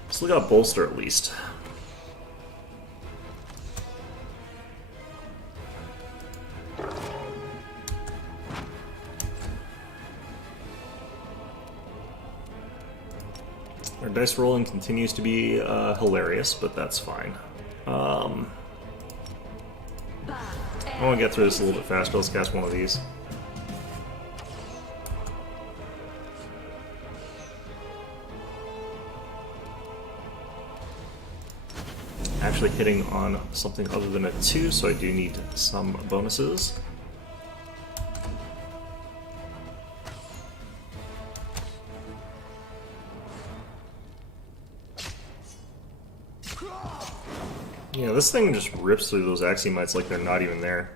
Still got bolster at least. Our dice rolling continues to be hilarious, but that's fine. I want to get through this a little bit faster. Let's cast one of these. Actually hitting on something other than a 2, so I do need some bonuses. Yeah, this thing just rips through those axiomites like they're not even there.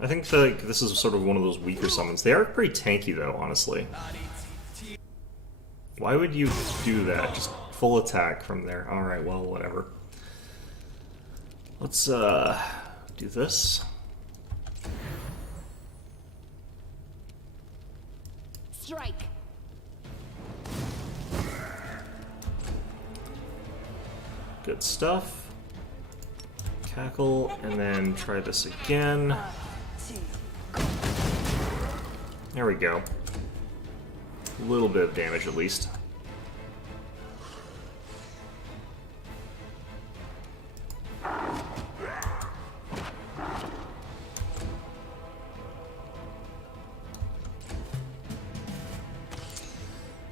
I think that this is sort of one of those weaker summons. They are pretty tanky though, honestly. Why would you do that? Just full attack from there. Alright, well, whatever. Let's do this. Strike. Good stuff. Cackle, and then try this again. There we go. A little bit of damage at least.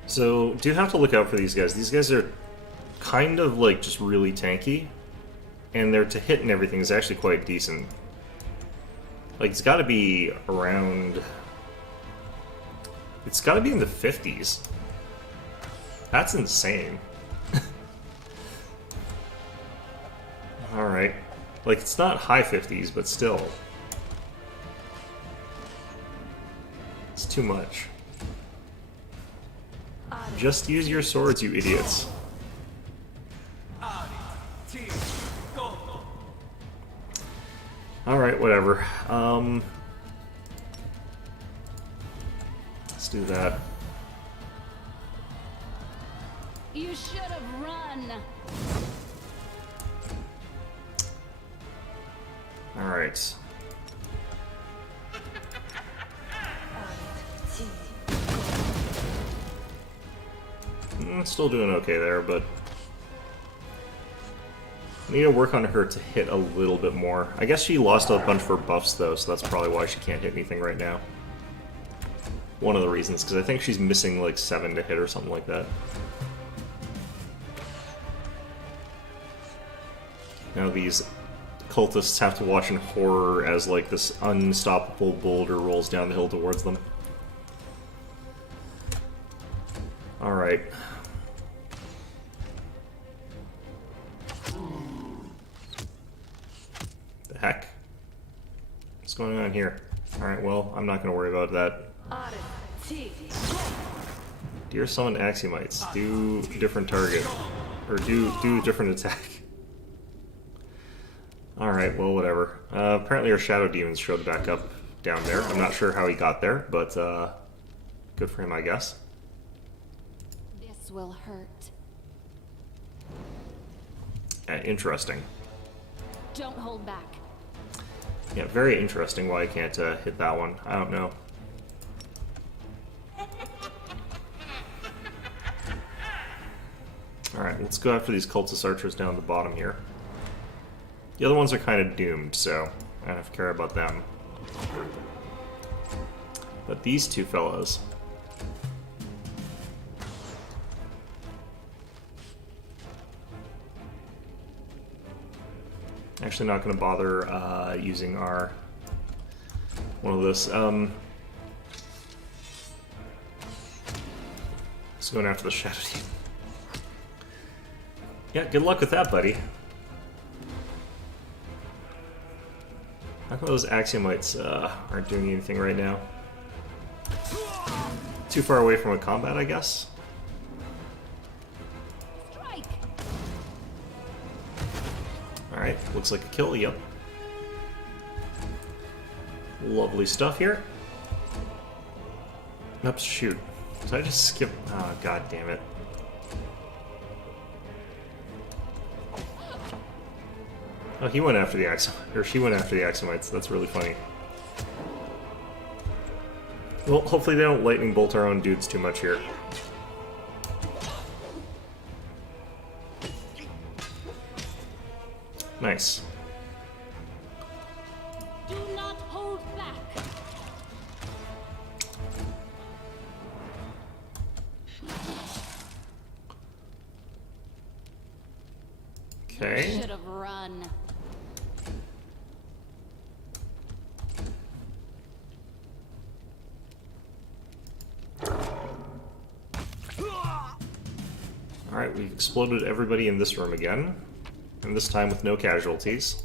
So, do have to look out for these guys. These guys are kind of like just really tanky, and their to hit and everything is actually quite decent. Like, it's got to be around... It's got to be in the 50s. That's insane. Alright. Like, it's not high 50s, but still. It's too much. Just use your swords, you idiots. Alright, whatever. Let's do that. You should have run. Alright. Still doing okay there, but I need to work on her to hit a little bit more. I guess she lost a bunch of her buffs though, so that's probably why she can't hit anything right now. One of the reasons, because I think she's missing like 7 to hit or something like that. Now these cultists have to watch in horror as like this unstoppable boulder rolls down the hill towards them. Alright. The heck? What's going on here? Alright, well, I'm not going to worry about that. Dear summon axiomites. Do different target. Or do different attack. Alright, well, whatever. Apparently our shadow demons showed back up down there. I'm not sure how he got there, but good for him, I guess. This will hurt. Interesting. Don't hold back. Yeah, very interesting why I can't hit that one. I don't know. Alright, let's go after these cultist archers down the bottom here. The other ones are kind of doomed, so I don't have to care about them. But these two fellows... Actually not going to bother using our one of this. Let's go after the Shadow Team. Yeah, good luck with that, buddy. How come those Axiomites aren't doing anything right now? Too far away from a combat, I guess? Strike. Alright, looks like a kill, yep. Lovely stuff here. Oops, shoot. Did I just skip? Oh, god damn it. Oh, he went after the Axiomites, or she went after the Axiomites. That's really funny. Well, hopefully they don't lightning bolt our own dudes too much here. Nice. Do not hold back. Okay. Should have run. Alright, we've exploded everybody in this room again. And this time with no casualties.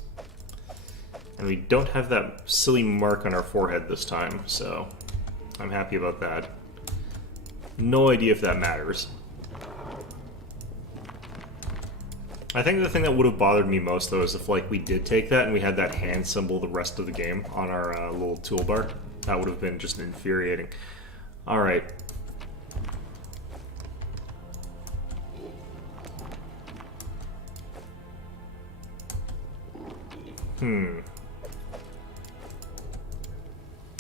And we don't have that silly mark on our forehead this time, so I'm happy about that. No idea if that matters. I think the thing that would have bothered me most, though, is if like we did take that and we had that hand symbol the rest of the game on our little toolbar. That would have been just infuriating. Alright.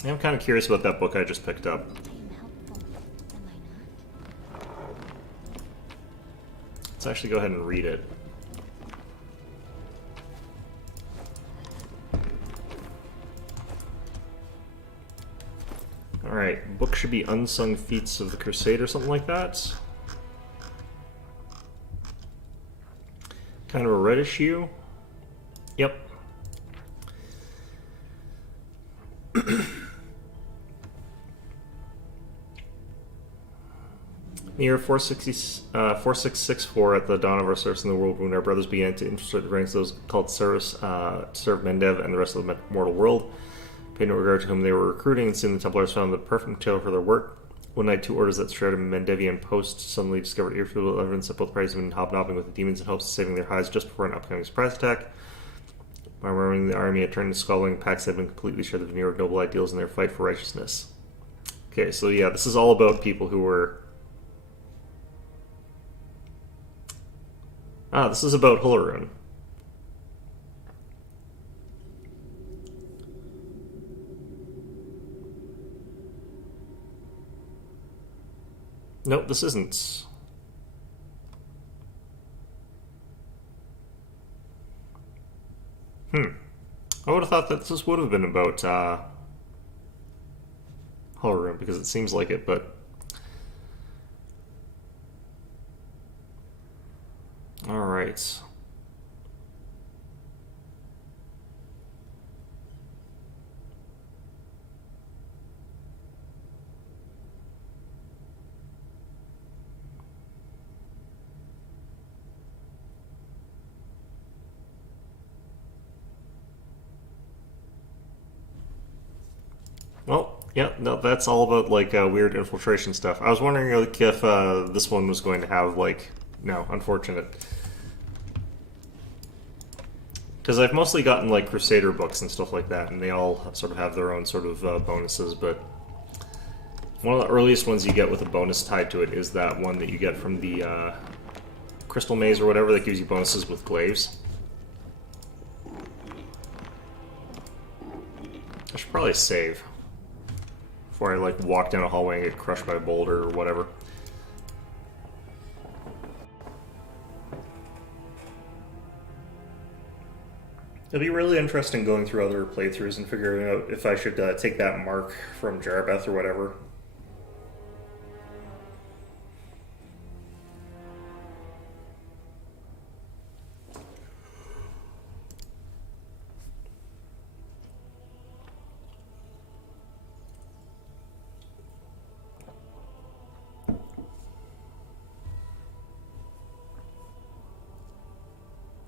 Yeah, I'm kind of curious about that book I just picked up. I am helpful, am I not? Let's actually go ahead and read it. Alright, book should be Unsung Feats of the Crusade or something like that. Kind of a reddish hue. Yep. In the year 4664, at the dawn of our service in the world, when our brothers began to infiltrate the ranks of those called service to serve Mendev and the rest of the mortal world, paid no regard to whom they were recruiting, and soon the Templars found the perfect material for their work. One night, two orders that shrouded Mendevian post suddenly discovered irrefutable evidence that both parties had been hobnobbing with the demons in hopes of saving their hides just before an upcoming surprise attack. By remembering the army had turned to squabbling packs that had been completely shed of veneer of noble ideals in their fight for righteousness. Okay, so yeah, this is all about people who were... Ah, this is about Hullerun. Nope, this isn't. I would have thought that this would have been about Hullerun, because it seems like it, but... Alright. Well, yeah, no, that's all about, like, weird infiltration stuff. I was wondering, like, if this one was going to have, like... No, unfortunate. Because I've mostly gotten, like, Crusader books and stuff like that, and they all sort of have their own sort of bonuses, but... One of the earliest ones you get with a bonus tied to it is that one that you get from the Crystal Maze or whatever that gives you bonuses with glaives. I should probably save before I, like, walk down a hallway and get crushed by a boulder or whatever. It'll be really interesting going through other playthroughs and figuring out if I should take that mark from Jarbeth or whatever.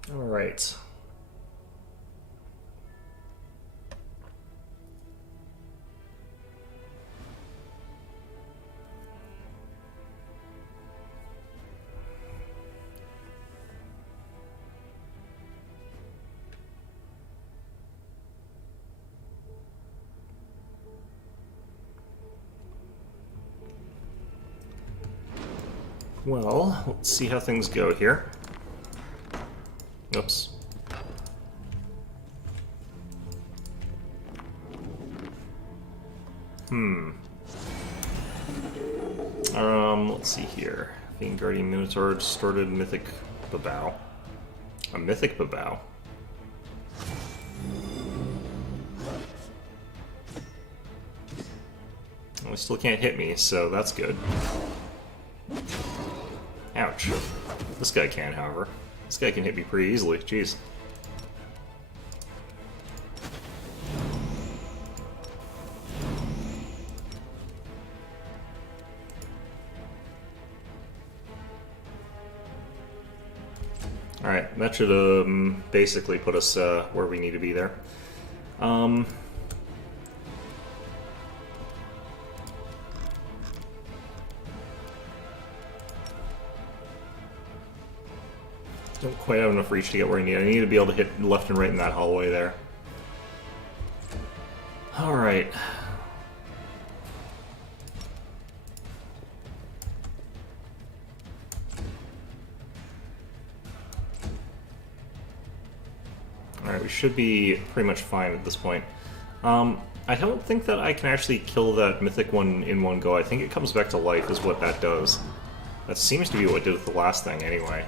Alright. Well, let's see how things go here. Oops. Let's see here. Fiend Guardian Minotaur, Distorted Mythic Babao. A Mythic Babao. Well, he still can't hit me, so that's good. Ouch. This guy can, however. This guy can hit me pretty easily, jeez. Alright, that should basically put us where we need to be there. Don't quite have enough reach to get where I need. I need to be able to hit left and right in that hallway there. Alright. Alright, we should be pretty much fine at this point. I don't think that I can actually kill that mythic one in one go. I think it comes back to life is what that does. That seems to be what it did with the last thing anyway.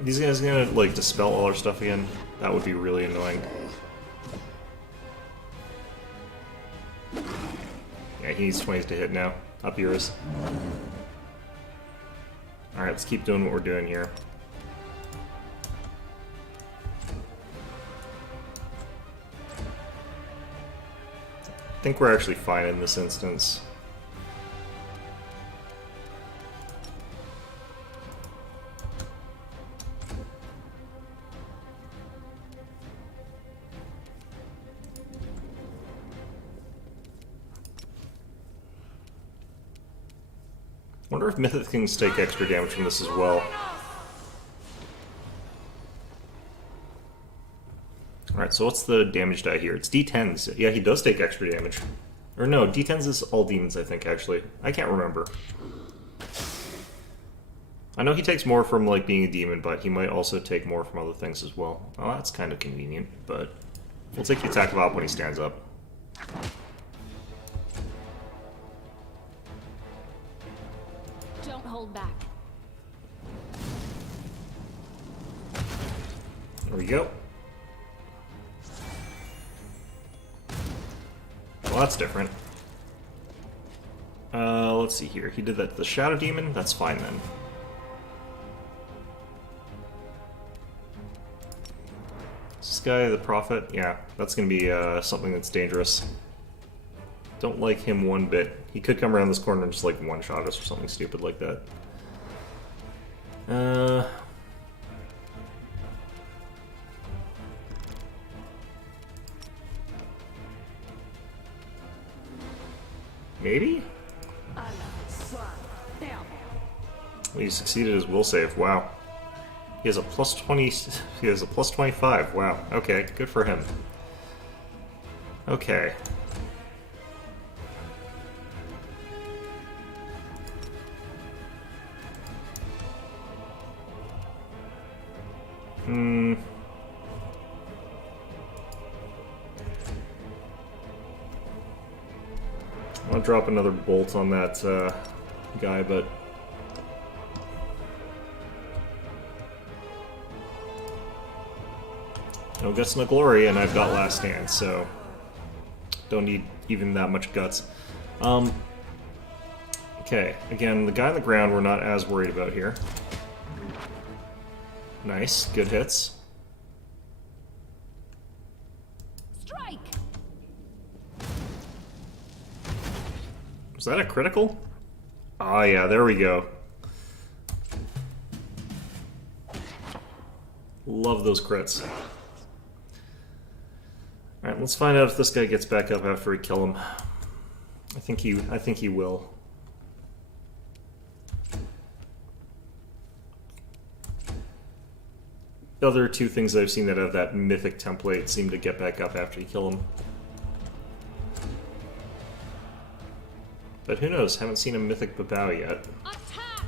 These guys gonna, like, dispel all our stuff again? That would be really annoying. Yeah, he needs 20s to hit now. Up yours. Alright, let's keep doing what we're doing here. I think we're actually fine in this instance. I wonder if mythic things take extra damage from this as well. Alright, so what's the damage die here? It's D10s. Yeah, he does take extra damage. Or no, D10s is all demons, I think, actually. I can't remember. I know he takes more from, like, being a demon, but he might also take more from other things as well. Oh, that's kind of convenient, but we'll take the attack of op when he stands up. Don't hold back. There we go. Well, that's different. Let's see here. He did that to the Shadow Demon? That's fine then. This guy, the Prophet? Yeah, that's gonna be something that's dangerous. Don't like him one bit. He could come around this corner and just, like, one-shot us or something stupid like that. Maybe? He succeeded his will save. Wow. He has a plus 20. He has a plus 25. Wow. Okay, good for him. Okay. I'll drop another bolt on that guy, but no guts, no glory, and I've got last stand, so don't need even that much guts. Okay, again, the guy on the ground we're not as worried about here. Nice, good hits. Strike. Was that a critical? Oh yeah, there we go. Love those crits. Alright, let's find out if this guy gets back up after we kill him. I think he will. The other two things I've seen that have that mythic template seem to get back up after you kill him. But who knows? Haven't seen a mythic Babao yet. Attack!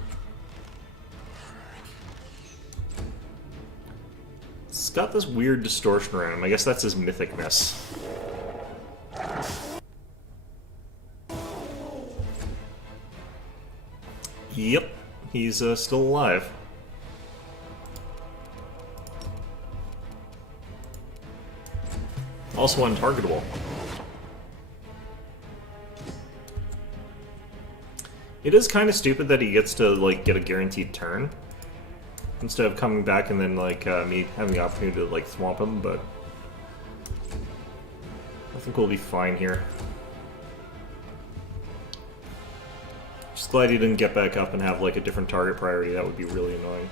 It's got this weird distortion around him. I guess that's his mythicness. Yep, he's still alive. Also untargetable. It is kind of stupid that he gets to, like, get a guaranteed turn instead of coming back and then, like, me having the opportunity to, like, thwomp him, but I think we'll be fine here. Just glad he didn't get back up and have, like, a different target priority. That would be really annoying.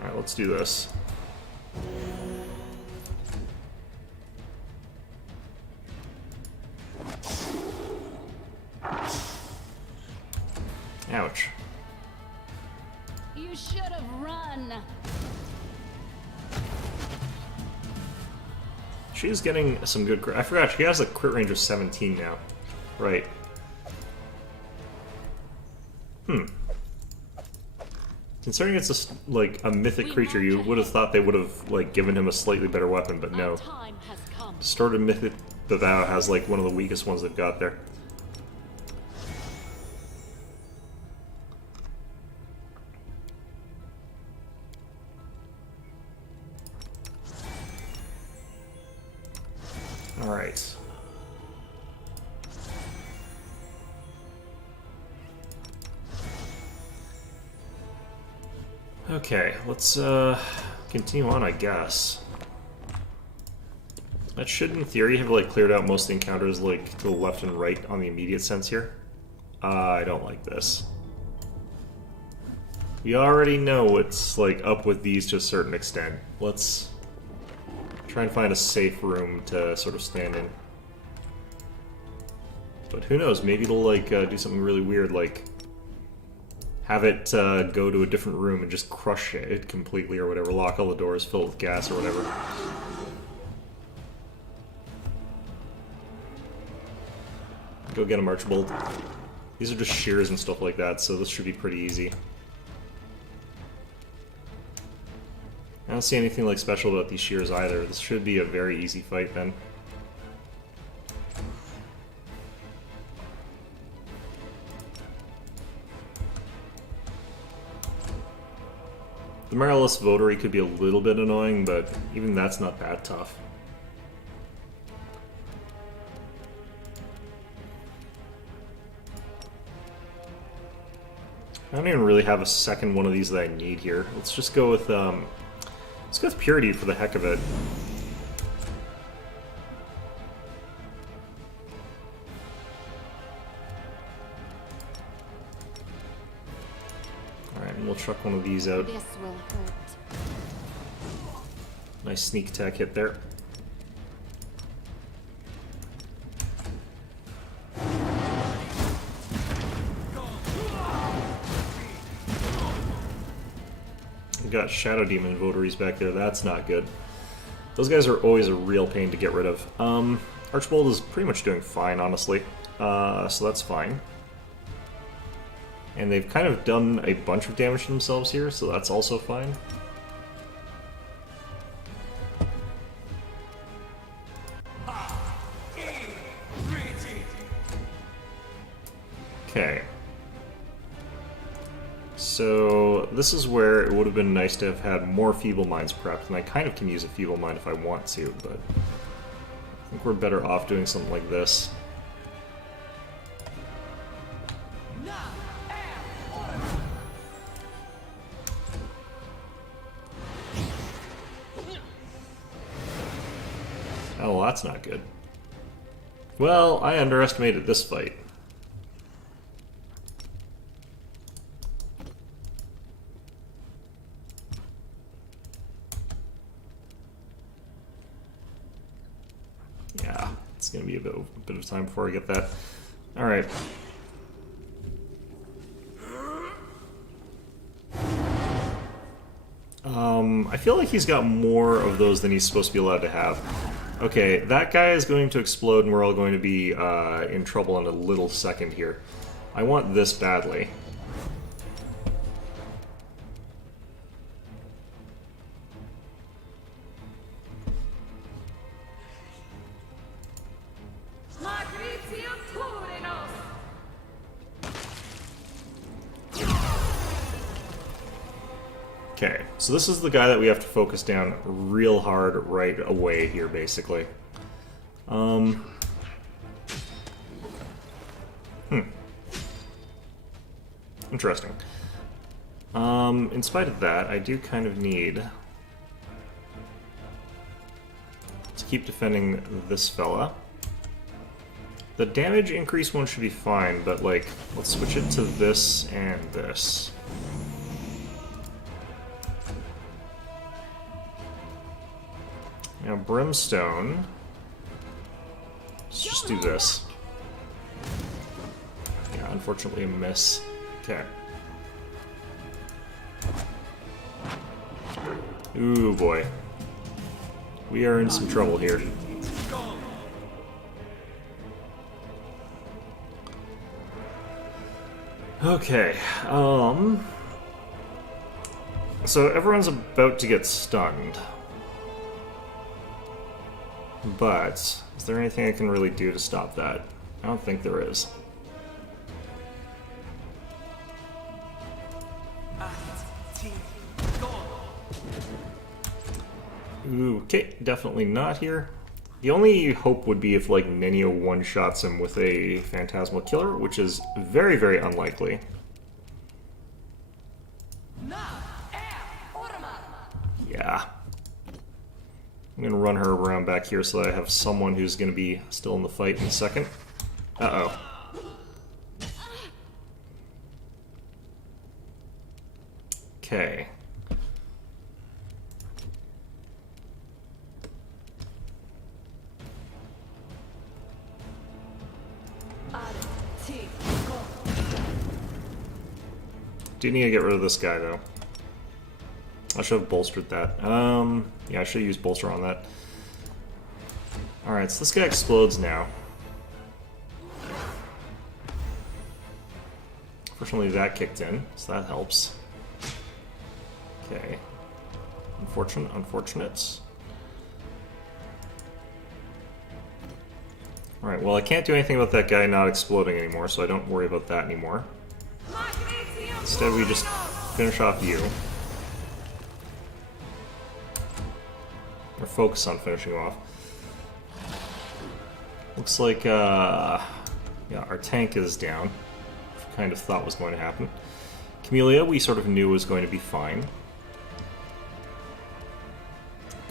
Alright, let's do this. Ouch. You should have run. She's getting some good crit. I forgot, she has a crit range of 17 now. Right. Considering it's like a mythic creature, you would have thought they would have, like, given him a slightly better weapon, but no. Our time has come. Distorted Mythic Babao has, like, one of the weakest ones they've got there. Alright. Okay, let's continue on, I guess. That should, in theory, have, like, cleared out most of the encounters, like, to the left and right on the immediate sense here. I don't like this. We already know what's, like, up with these to a certain extent. Let's try and find a safe room to sort of stand in. But who knows, maybe it'll, like, do something really weird, like have it go to a different room and just crush it completely or whatever, lock all the doors, fill it with gas or whatever. Go get him, Archibald. These are just shears and stuff like that, so this should be pretty easy. I don't see anything like special about these shears either. This should be a very easy fight then. The Mirrorless Votary could be a little bit annoying, but even that's not that tough. I don't even really have a second one of these that I need here. Let's just go with Purity for the heck of it. Alright, and we'll chuck one of these out. This will hurt. Nice sneak attack hit there. Got Shadow Demon Votaries back there, that's not good. Those guys are always a real pain to get rid of. Archibald is pretty much doing fine, honestly. So that's fine. And they've kind of done a bunch of damage to themselves here, so that's also fine. Okay. So this is where it would have been nice to have had more Feeble Minds prepped, and I kind of can use a Feeble Mind if I want to, but I think we're better off doing something like this. Oh, well, that's not good. Well, I underestimated this fight. Yeah, it's gonna be a bit of time before I get that. Alright. I feel like he's got more of those than he's supposed to be allowed to have. Okay, that guy is going to explode and we're all going to be in trouble in a little second here. I want this badly. Okay, so this is the guy that we have to focus down real hard right away here, basically. Interesting. In spite of that, I do kind of need to keep defending this fella. The damage increase one should be fine, but, like, let's switch it to this and this. Now, Brimstone. Let's just do this. Yeah, unfortunately a miss. Okay. Ooh, boy. We are in some trouble here. Okay, so everyone's about to get stunned. But, is there anything I can really do to stop that? I don't think there is. Ooh, okay, definitely not here. The only hope would be if, like, Nenio one-shots him with a Phantasmal Killer, which is very, very unlikely. Yeah. I'm gonna run her around back here so that I have someone who's gonna be still in the fight in a second. Uh-oh. Okay. Do need to get rid of this guy, though. I should have bolstered that. Yeah, I should have used bolster on that. Alright, so this guy explodes now. Fortunately, that kicked in, so that helps. Okay. Unfortunate. Alright, well, I can't do anything about that guy not exploding anymore, so I don't worry about that anymore. Instead, we just finish off you. Or focus on finishing off. Looks like, yeah, our tank is down. Which I kind of thought was going to happen. Camellia, we sort of knew was going to be fine.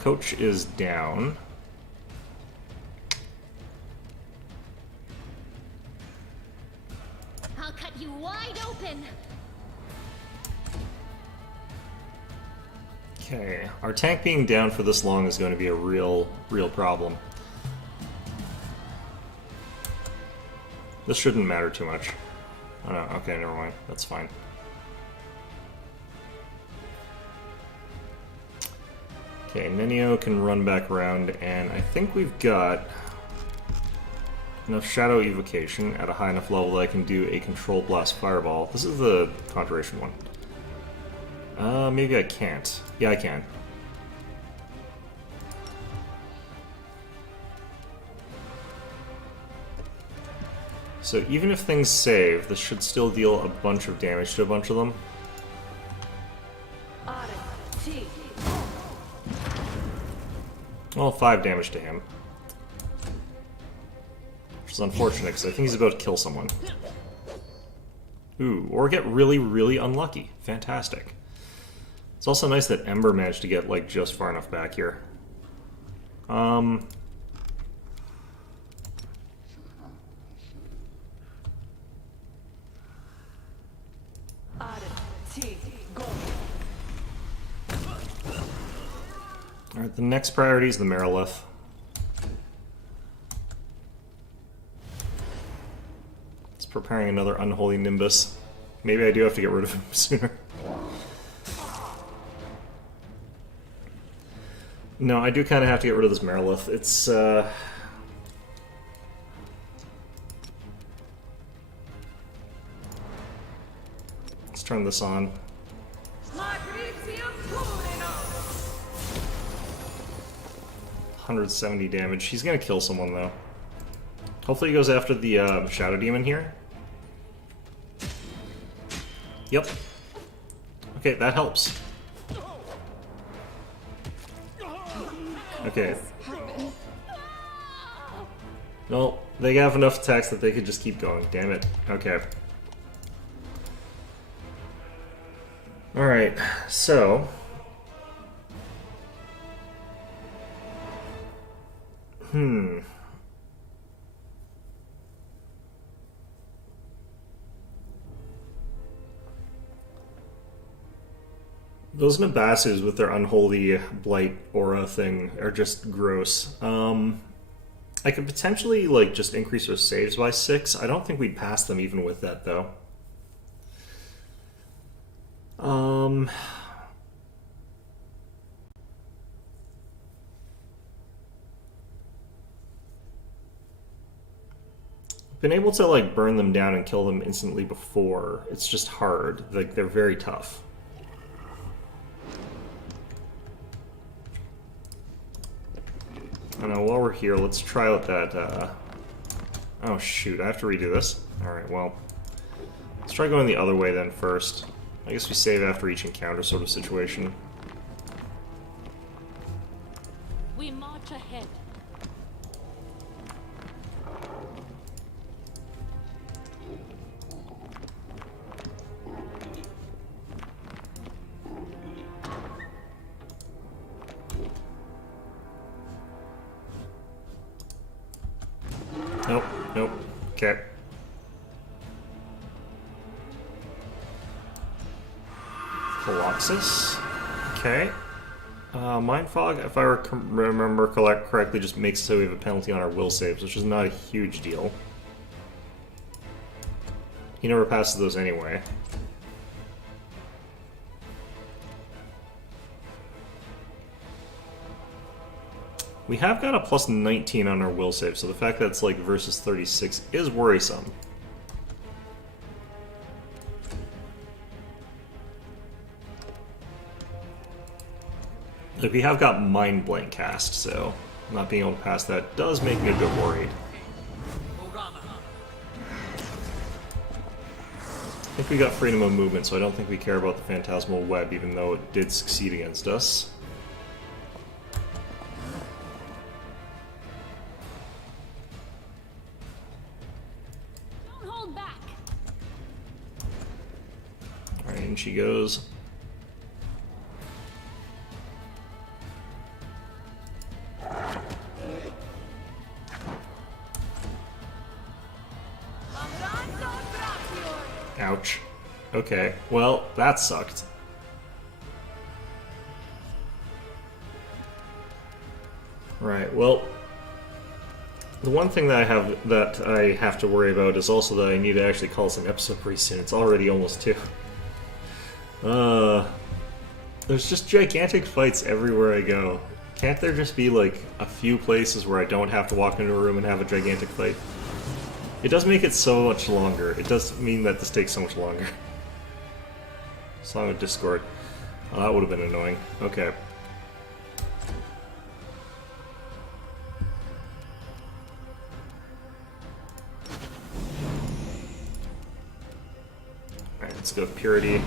Coach is down. I'll cut you wide open. Okay, our tank being down for this long is going to be a real problem. This shouldn't matter too much. Oh no, okay, never mind. That's fine. Okay, Nenio can run back around, and I think we've got enough Shadow Evocation at a high enough level that I can do a Control Blast Fireball. This is the Conjuration one. Maybe I can't. Yeah, I can. So even if things save, this should still deal a bunch of damage to a bunch of them. Well, 5 damage to him. Which is unfortunate, because I think he's about to kill someone. Ooh, or get really, really unlucky. Fantastic. It's also nice that Ember managed to get, like, just far enough back here. Alright, the next priority is the Marilith. It's preparing another unholy Nimbus. Maybe I do have to get rid of him sooner. No, I do kind of have to get rid of this Marilith. It's, let's turn this on. 170 damage. He's gonna kill someone, though. Hopefully he goes after the Shadow Demon here. Yep. Okay, that helps. Okay. No, they have enough attacks that they could just keep going. Damn it. Okay. Alright, so... Those Nabasus with their unholy blight aura thing are just gross. I could potentially, like, just increase our saves by 6. I don't think we'd pass them even with that, though. Been able to, like, burn them down and kill them instantly before. It's just hard. Like, they're very tough. I don't know, while we're here, let's try out that, Oh shoot, I have to redo this? Alright, well... Let's try going the other way then first. I guess we save after each encounter sort of situation. We march ahead. Nope, nope. Okay. Colossus. Okay. Mind Fog, if I remember correctly, just makes so we have a penalty on our will saves, which is not a huge deal. He never passes those anyway. We have got a plus 19 on our will save, so the fact that it's like versus 36 is worrisome. Like, we have got Mind Blank cast, so not being able to pass that does make me a bit worried. I think we got freedom of movement, so I don't think we care about the Phantasmal Web, even though it did succeed against us. Don't hold back. Alright, in she goes. Ouch. Okay, well, that sucked. Right, well, the one thing that I have to worry about is also that I need to actually call this an episode pretty soon. It's already almost 2. There's just gigantic fights everywhere I go. Can't there just be, like, a few places where I don't have to walk into a room and have a gigantic fight? It does make it so much longer. It does mean that this takes so much longer. Song of Discord. Oh, that would have been annoying. Okay. Alright, let's go with Purity.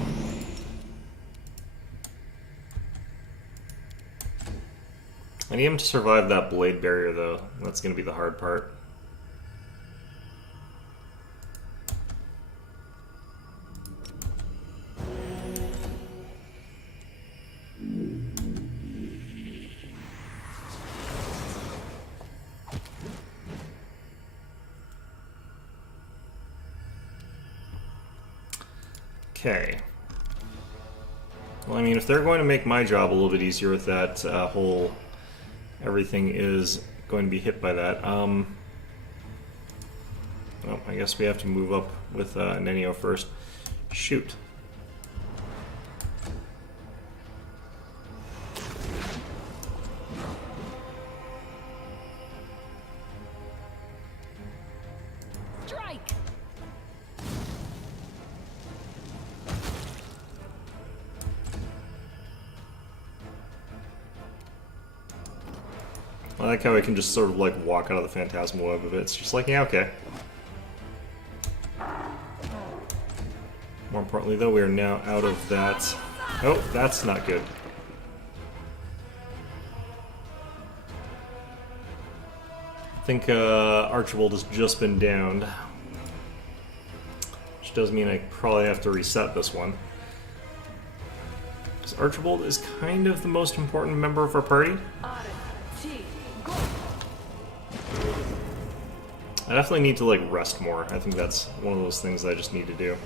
I need him to survive that blade barrier, though. That's going to be the hard part. Okay. Well, I mean, if they're going to make my job a little bit easier with that whole... Everything is going to be hit by that. Well, I guess we have to move up with Nenio first. Shoot. Strike! I like how I can just sort of like walk out of the phantasmal web of it. It's just like, yeah, okay. More importantly, though, we are now out of that. Oh, that's not good. I think Archibald has just been downed. Which does mean I probably have to reset this one. Because Archibald is kind of the most important member of our party. I definitely need to, like, rest more. I think that's one of those things that I just need to do.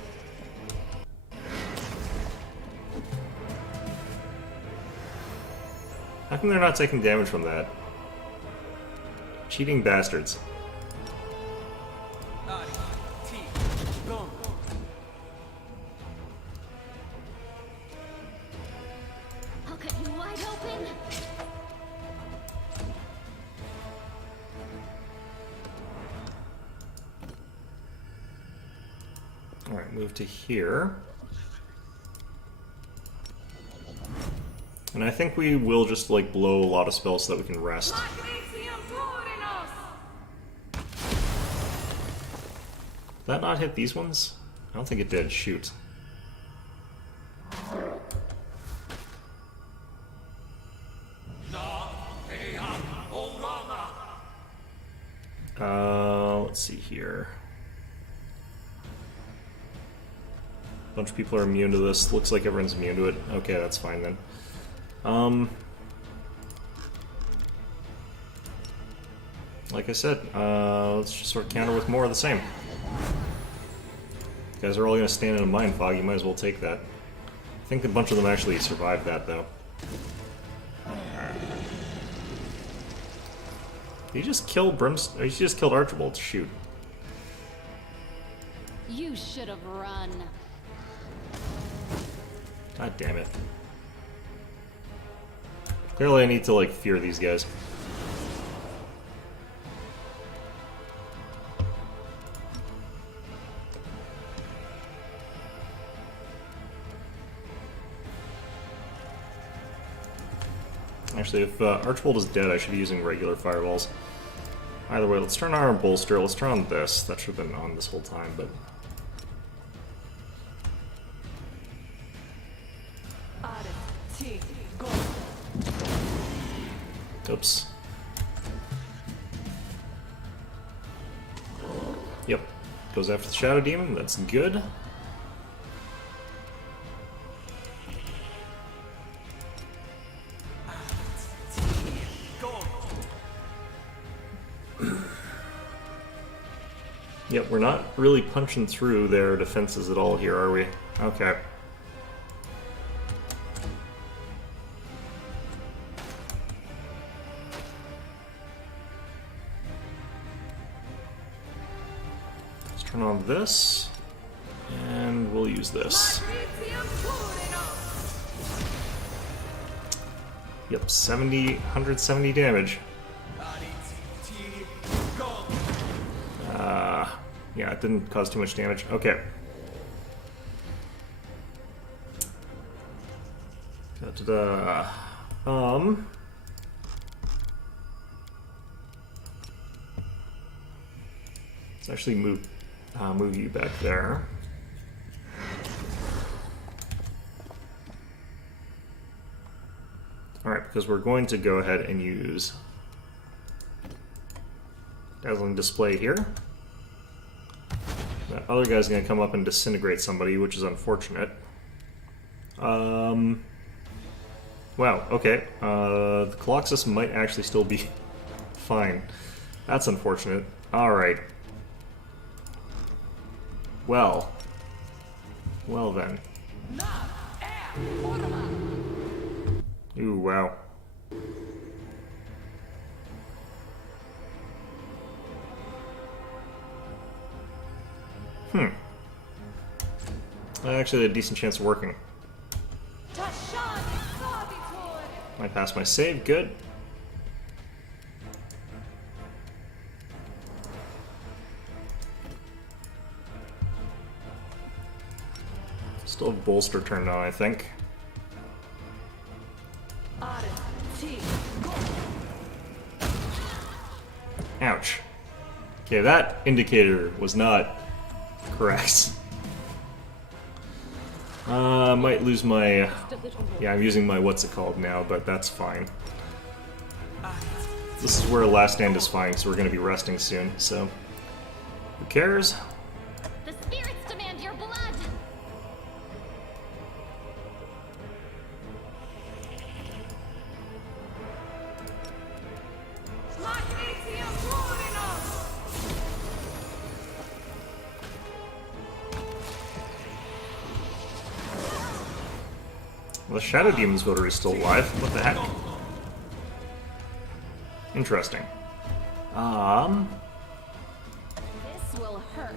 How come they're not taking damage from that? Cheating bastards. I'll cut you wide open. Alright, move to here. And I think we will just, like, blow a lot of spells so that we can rest. Did that not hit these ones? I don't think it did. Shoot. Let's see here. A bunch of people are immune to this. Looks like everyone's immune to it. Okay, that's fine then. Like I said, let's just sort of counter with more of the same. You guys are all going to stand in a mind fog, you might as well take that. I think a bunch of them actually survived that, though. He just killed he just killed Archibald. Shoot. You should have run. God damn it. Clearly I need to, like, fear these guys. Actually, if Archibald is dead, I should be using regular fireballs. Either way, let's turn on our bolster. Let's turn on this. That should have been on this whole time, but... Oops. Yep. Goes after the Shadow Demon. That's good. Yep, we're not really punching through their defenses at all here, are we? Okay. Let's turn on this, and we'll use this. Yep, 170 damage. Yeah, it didn't cause too much damage. Okay. Da-da-da. Let's actually move you back there. Alright, because we're going to go ahead and use Dazzling Display here. That other guy's going to come up and disintegrate somebody, which is unfortunate. Wow, okay. The Colossus might actually still be fine. That's unfortunate. Alright. Well then. Ooh, wow. I actually had a decent chance of working. I passed my save, good. Still have bolster turned on, I think. Ouch. Okay, that indicator was not correct. I might lose my... Yeah, I'm using my what's it called now, but that's fine. This is where Last Stand is fine, so we're going to be resting soon, so... Who cares? The spirits demand your blood. Well, the Shadow Demon's voter is still alive. What the heck? Interesting. This will hurt.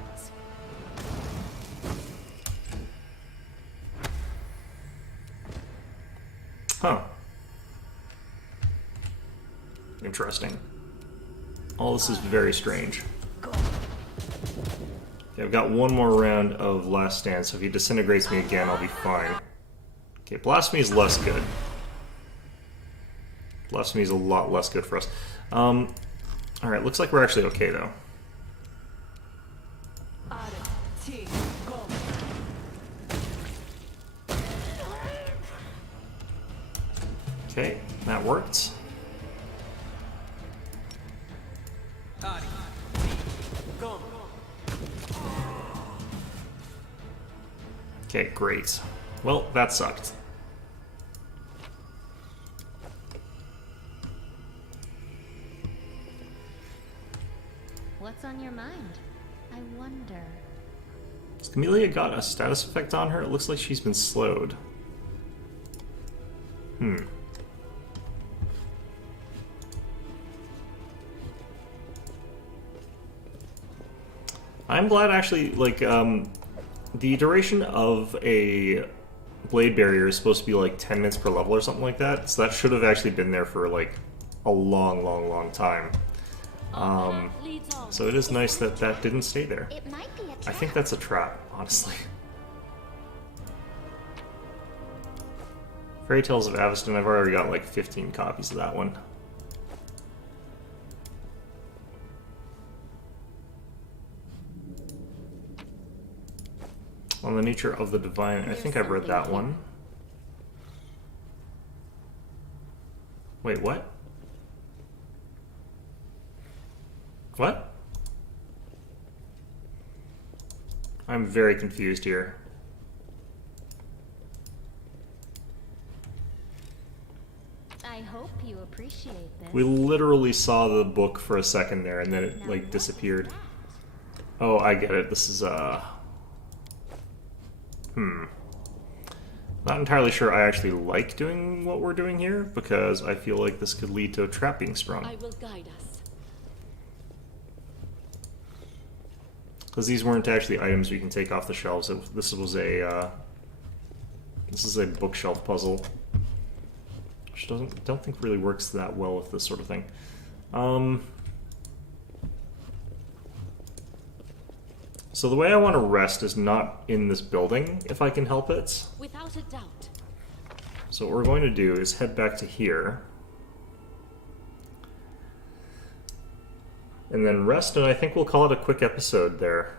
Huh. Interesting. All this is very strange. Okay, I've got one more round of Last Stand, so if he disintegrates me again, I'll be fine. Okay, Blasphemy is less good. Blasphemy is a lot less good for us. Alright, looks like we're actually okay, though. Okay, that worked. Okay, great. Well, that sucked. What's on your mind? I wonder. Has Camellia got a status effect on her? It looks like she's been slowed. I'm glad actually, like, the duration of a blade barrier is supposed to be like 10 minutes per level or something like that, so that should have actually been there for like a long time. So it is nice that that didn't stay there. It might be a trap. I think that's a trap, honestly. Fairy Tales of Aveston, I've already got like 15 copies of that one. On the Nature of the Divine, I think I've read that one. Wait, what? What? I'm very confused here. I hope you appreciate this. We literally saw the book for a second there, and then it, like, disappeared. Oh, I get it. This is, Not entirely sure I actually like doing what we're doing here, because I feel like this could lead to a trap being sprung. I will guide us. Because these weren't actually items we can take off the shelves. This is a bookshelf puzzle, which don't think really works that well with this sort of thing. So the way I want to rest is not in this building, if I can help it. Without a doubt. So what we're going to do is head back to here. And then rest, and I think we'll call it a quick episode there.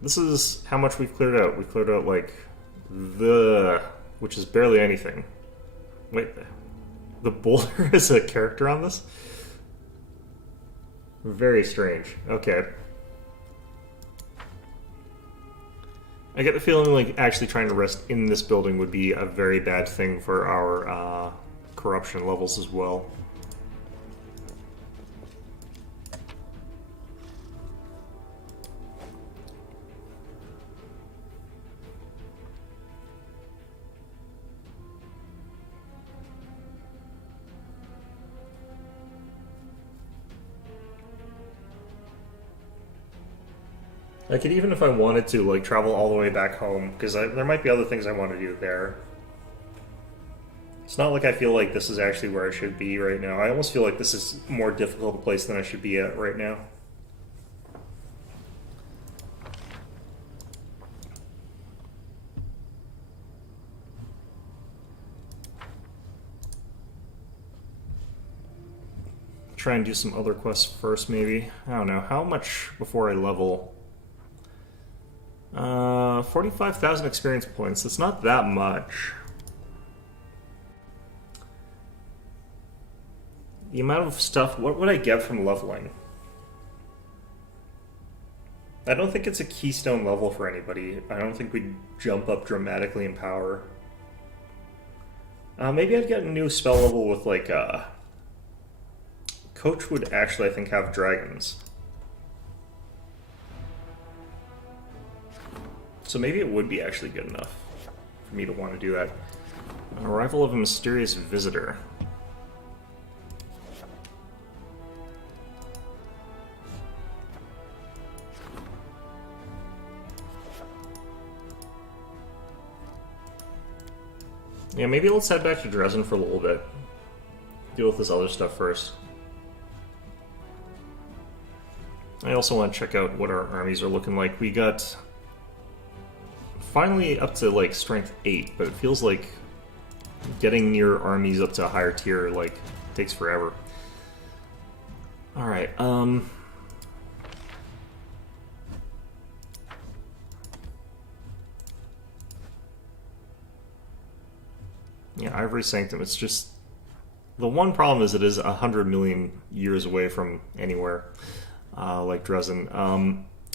This is how much we've cleared out. We've cleared out, like, which is barely anything. Wait, the boulder is a character on this? Very strange. Okay. I get the feeling like actually trying to rest in this building would be a very bad thing for our corruption levels as well. I could, even if I wanted to, like, travel all the way back home, because there might be other things I want to do there. It's not like I feel like this is actually where I should be right now. I almost feel like this is more difficult a place than I should be at right now. Try and do some other quests first, maybe. I don't know. How much before I level? 45,000 experience points. That's not that much. The amount of stuff... What would I get from leveling? I don't think it's a keystone level for anybody. I don't think we'd jump up dramatically in power. Maybe I'd get a new spell level with, like, Coach would actually, I think, have dragons. So maybe it would be actually good enough for me to want to do that. Arrival of a mysterious visitor. Yeah, maybe let's head back to Dresden for a little bit. Deal with this other stuff first. I also want to check out what our armies are looking like. We got finally up to like strength 8, but it feels like getting your armies up to a higher tier like takes forever. All right. Yeah, Ivory Sanctum. It's just the one problem is it is 100 million years away from anywhere. Like Dresden.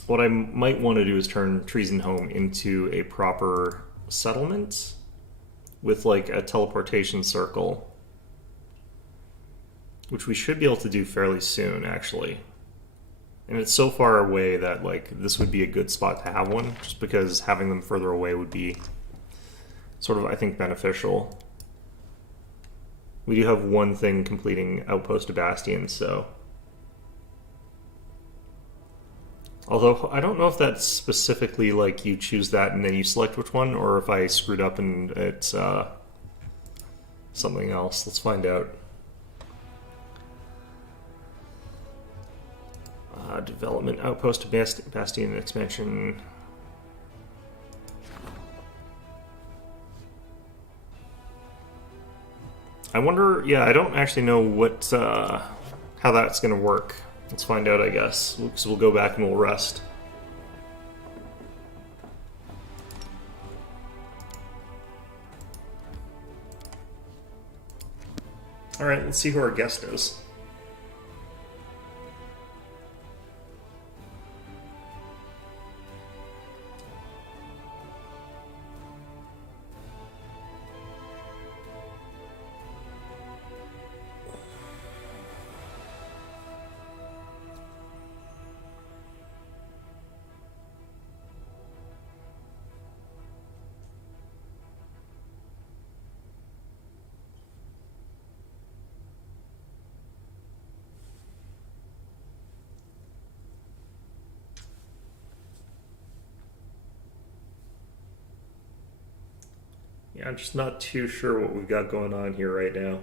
What I might want to do is turn Treason into a proper settlement with like a teleportation circle, which we should be able to do fairly soon, actually. And it's so far away that like this would be a good spot to have one, just because having them further away would be sort of, I think, beneficial. We do have one thing completing Outpost of Bastion, so... Although, I don't know if that's specifically, like, you choose that and then you select which one, or if I screwed up and it's something else. Let's find out. Development, Outpost of Bastion expansion. I wonder, yeah, I don't actually know what, how that's going to work. Let's find out, I guess. So we'll go back and we'll rest. Alright, let's see who our guest is. Yeah, I'm just not too sure what we've got going on here right now.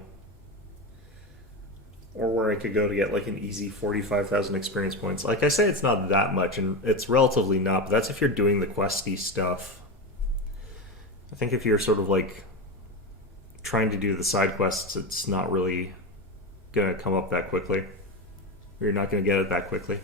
Or where I could go to get like an easy 45,000 experience points. Like I say, it's not that much, and it's relatively not, but that's if you're doing the questy stuff. I think if you're sort of like trying to do the side quests, it's not really going to come up that quickly. You're not going to get it that quickly.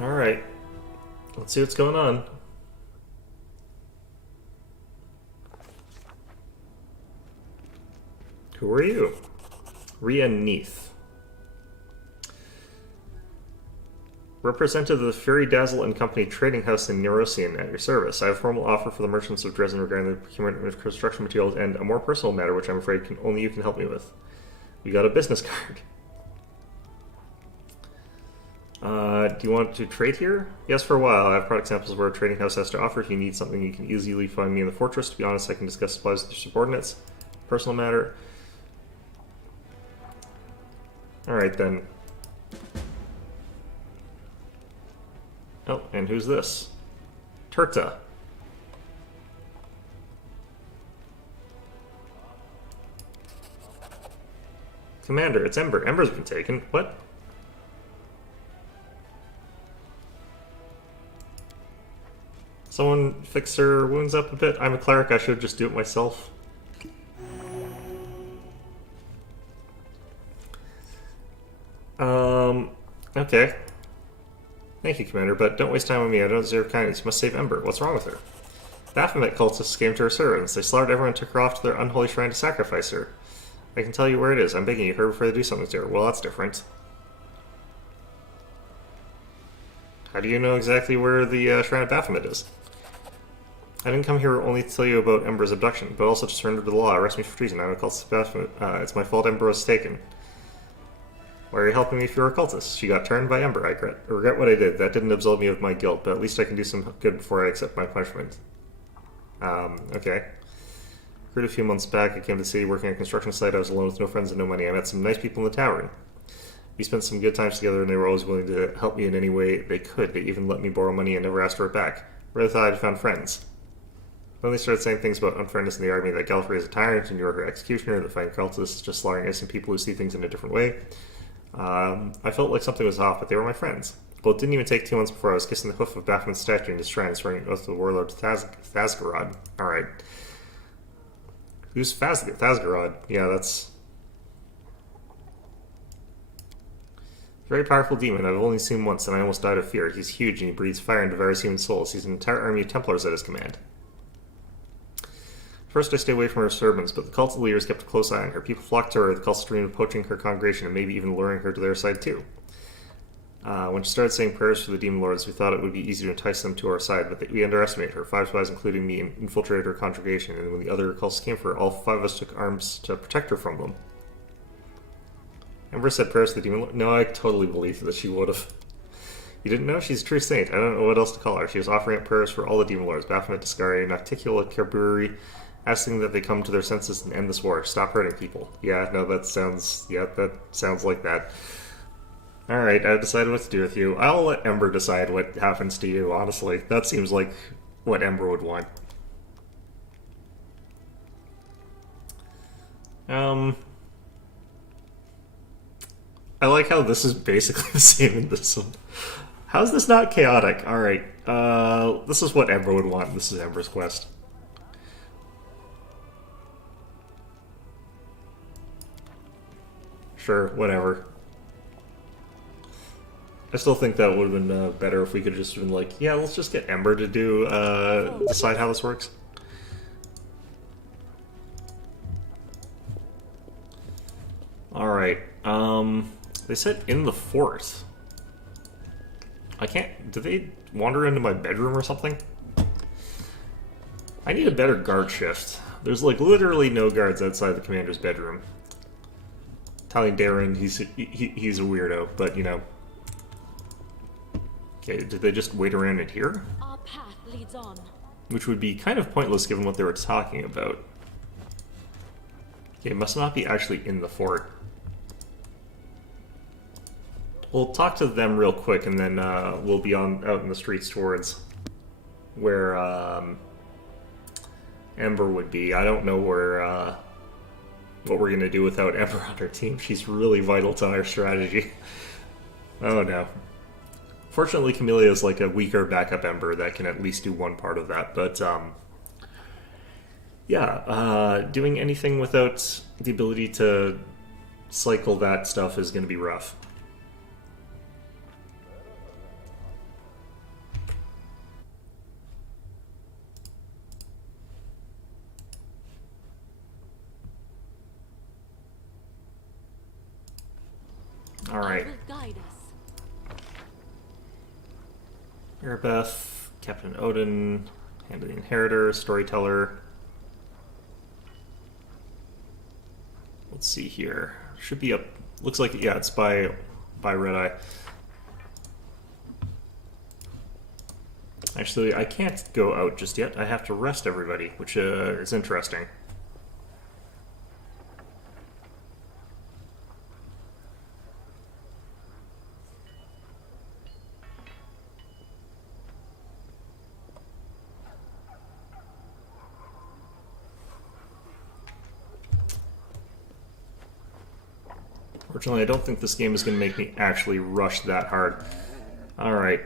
Alright, let's see what's going on. Who are you? Rhea Neath. Representative of the Fury Dazzle and Company Trading House in Neurosian at your service. I have a formal offer for the merchants of Dresden regarding the procurement of construction materials and a more personal matter which I'm afraid only you can help me with. We got a business card. Do you want to trade here? Yes, for a while. I have product samples where a trading house has to offer. If you need something, you can easily find me in the fortress. To be honest, I can discuss supplies with your subordinates. Personal matter. Alright then. Oh, and who's this? Turta. Commander, it's Ember. Ember's been taken. What? Someone fix her wounds up a bit? I'm a cleric, I should just do it myself. Okay. Thank you, Commander, but don't waste time on me. I don't deserve kindness. You must save Ember. What's wrong with her? Baphomet cultists came to her servants. They slaughtered everyone and took her off to their unholy shrine to sacrifice her. I can tell you where it is. I'm begging you, hurry before they do something to her. Well, that's different. How do you know exactly where the shrine of Baphomet is? I didn't come here only to tell you about Ember's abduction, but also to surrender to the law. Arrest me for treason. I'm a cultist of Baphomet. It's my fault Ember was taken. Why are you helping me if you're a cultist? She got turned by Ember. I regret what I did. That didn't absolve me of my guilt, but at least I can do some good before I accept my punishment. Okay. Recruited a few months back. I came to the city working on a construction site. I was alone with no friends and no money. I met some nice people in the tavern. We spent some good times together, and they were always willing to help me in any way they could. They even let me borrow money and never asked for it back. Really thought I'd found friends. Then they started saying things about unfairness in the army, that Gallifrey is a tyrant and you're her executioner, that fighting cultists is just slaughtering innocent people who see things in a different way. I felt like something was off, but they were my friends. Well, it didn't even take 2 months before I was kissing the hoof of Baphomet's statue in his shrine, swearing an oath to the warlord Thasgarod. Alright. Who's Thasgarod? Yeah, that's... Very powerful demon. I've only seen him once, and I almost died of fear. He's huge, and he breathes fire and devours human souls. He's an entire army of Templars at his command. First, I stayed away from her servants, but the cult leaders kept a close eye on her. People flocked to her, the cults dreamed of poaching her congregation, and maybe even luring her to their side too. When she started saying prayers for the demon lords, we thought it would be easy to entice them to our side, but we underestimated her. 5 spies, including me, infiltrated her congregation, and when the other cults came for her, all 5 of us took arms to protect her from them. Ember said prayers to the demon lord. No, I totally believe that she would have. You didn't know? She's a true saint. I don't know what else to call her. She was offering up prayers for all the demon lords, Baphomet, Discari, Nocticula, Kerberry, asking that they come to their senses and end this war. Stop hurting people. Yeah, no, that sounds like that. Alright, I've decided what to do with you. I'll let Ember decide what happens to you, honestly. That seems like what Ember would want. I like how this is basically the same in this one. How's this not chaotic? Alright, this is what Ember would want. This is Ember's quest. Sure, whatever. I still think that would have been better if we could have just been like, yeah, let's just get Ember to do, decide how this works. Alright, they said in the fort. I can't, did they wander into my bedroom or something? I need a better guard shift. There's like literally no guards outside the commander's bedroom. Telling Darren he's a weirdo, but you know. Okay, did they just wait around in here? Our path leads on. Which would be kind of pointless given what they were talking about. Okay, it must not be actually in the fort. We'll talk to them real quick, and then we'll be out in the streets towards where Ember would be. I don't know where what we're gonna do without Ember on our team. She's really vital to our strategy. Oh no. Fortunately, Camellia is like a weaker backup Ember that can at least do one part of that, but yeah, doing anything without the ability to cycle that stuff is going to be rough. Alright. Erebeth, Captain Odin, Hand of the Inheritor, Storyteller. Let's see here. Should be up. Looks like, yeah, it's by Red Eye. Actually, I can't go out just yet. I have to rest everybody, which is interesting. Fortunately, I don't think this game is going to make me actually rush that hard. Alright.